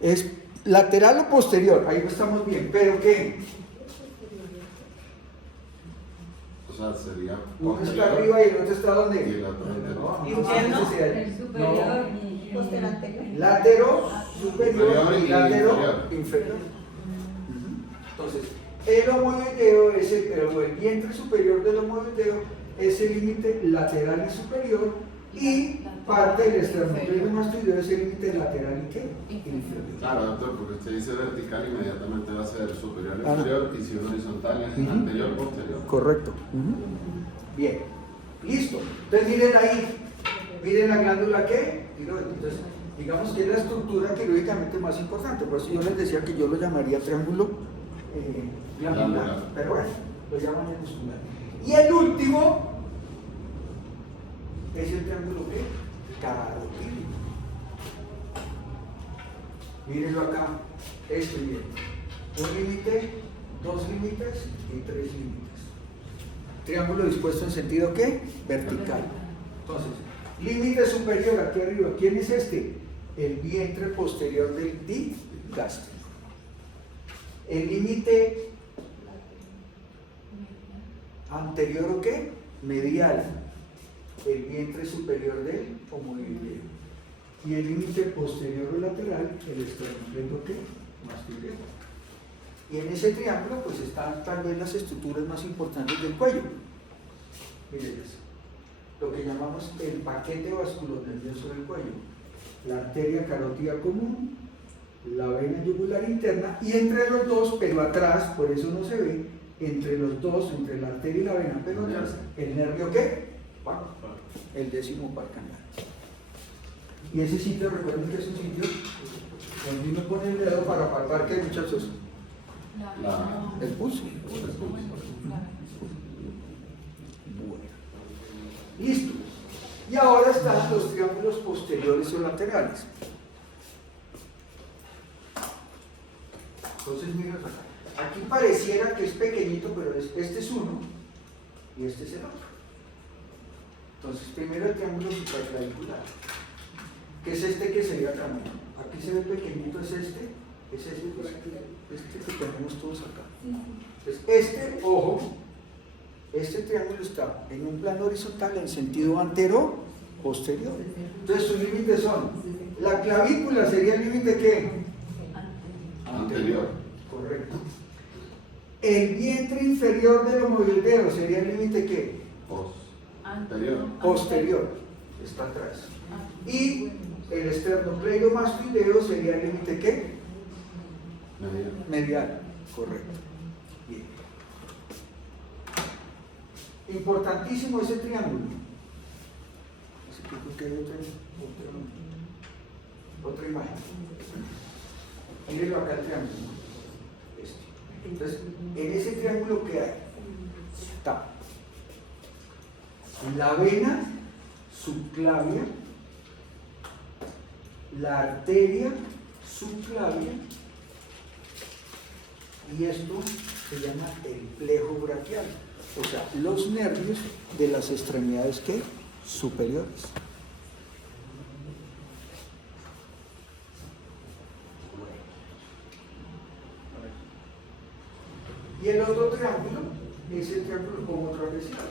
Es lateral o posterior, ahí estamos bien, pero ¿qué? O sea, sería Uno está arriba y el otro está ¿dónde? Y el otro No, ¿Interno? ese sería El superior. Látero superior y y látero inferior. Entonces, el homoideo es el vientre superior del homoideo es el límite lateral y superior, y parte del esternocleido mastoideo es el límite lateral y ¿qué? Inferior. Claro, doctor, porque usted dice vertical, inmediatamente va a ser superior inferior, y si es horizontal es anterior posterior. Correcto. Bien, listo. Entonces miren ahí, miren la glándula ¿qué? Tiroides. Entonces, digamos que es la estructura quirúrgicamente más importante, por eso yo les decía que yo lo llamaría triángulo glandular, pero bueno, lo llaman el muscular. Y el último es el triángulo ¿qué? Carotídeo. Mírenlo acá, esto bien. Un límite, dos límites y tres límites. Triángulo dispuesto en sentido ¿qué? Vertical. Entonces, límite superior aquí arriba. ¿Quién es este? El vientre posterior del digástrico. El límite anterior ¿o qué? Medial. El vientre superior del homoileum. Y el límite posterior o lateral, el esternocleido ¿qué? Mastoideo. Y en ese triángulo pues están tal vez las estructuras más importantes del cuello. Miren eso. Lo que llamamos el paquete vasculonervioso del cuello. La arteria carótida común, la vena yugular interna y entre los dos, pero atrás, por eso no se ve, entre los dos, entre la arteria y la vena, pero atrás, el nervio ¿qué? El 10º par canal. Y ese sitio, recuerden que es un sitio donde uno pone el dedo para palpar, ¿qué, muchachos? El pulso. Bueno. Listo. Y ahora están los triángulos posteriores o laterales. Entonces, miren acá. Aquí pareciera que es pequeñito, pero este es uno y este es el otro. Entonces, primero el triángulo supraclavicular, que es este que sería acá. Aquí se ve pequeñito, es este que tenemos todos acá. Entonces, este, ojo, este triángulo está en un plano horizontal en sentido antero-posterior. Entonces, sus límites son, la clavícula sería el límite ¿qué? Anterior. Correcto. El vientre inferior del homoileum sería el límite ¿qué? Anterior. Posterior, está atrás. Y el esternocleidomastoideo sería el límite ¿qué? Medial, correcto. Bien. Importantísimo ese triángulo. Así que creo que hay otra imagen. Mírenlo acá el triángulo. Este. Entonces, en ese triángulo ¿qué hay? Está la vena subclavia, la arteria subclavia, y esto se llama el plejo braquial, o sea, los nervios de las extremidades ¿qué? Superiores. Y el otro triángulo es el triángulo homotrapezial,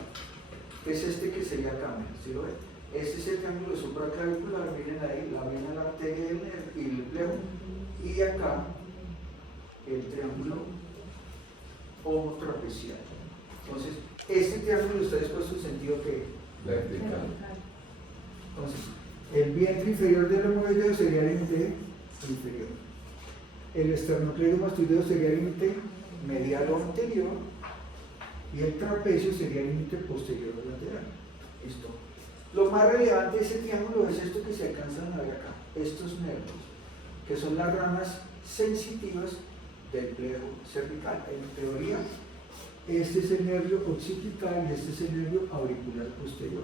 que es este que sería acá, ¿sí lo ven? Este es el triángulo supraclavicular, miren ahí, la vena, la arteria y el plejo, y acá el triángulo homotrapezial. Entonces, este triángulo está dispuesto en sentido que Vertical. entonces, el vientre inferior del homoileum sería el límite inferior. El esternocleidomastoideo sería el límite medial o anterior. Y el trapecio sería el límite posterior o lateral. Listo. Lo más relevante de ese triángulo es esto que se alcanzan a ver acá. Estos nervios, que son las ramas sensitivas del plejo cervical. En teoría, este es el nervio occipital y este es el nervio auricular posterior.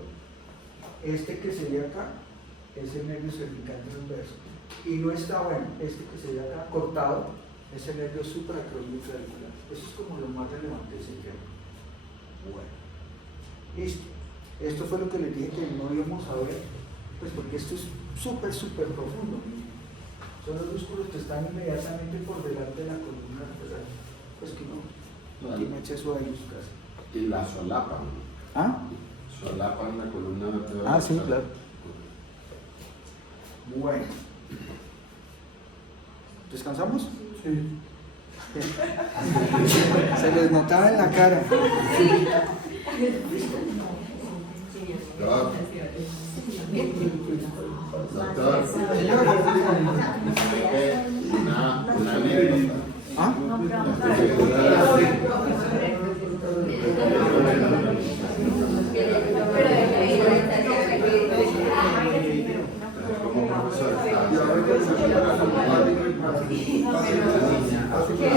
Este que sería acá es el nervio cervical transverso. Y no está, bueno, este que sería acá cortado es el nervio supraclavicular. Eso es como lo más relevante de ese triángulo. Bueno, listo. Esto fue lo que les dije que no íbamos a ver, pues porque esto es súper profundo. Son los músculos que están inmediatamente por delante de la columna vertebral. Pues que no tiene acceso a ellos casi. Y la solapan. ¿Ah? Solapan la columna vertebral. Ah, sí, claro. Bueno. ¿Descansamos? Sí. Se les notaba en la cara. ¿Listo? Doctor. Doctor. Señor. Una anécdota. ¿Ah? Como profesor ¿Qué?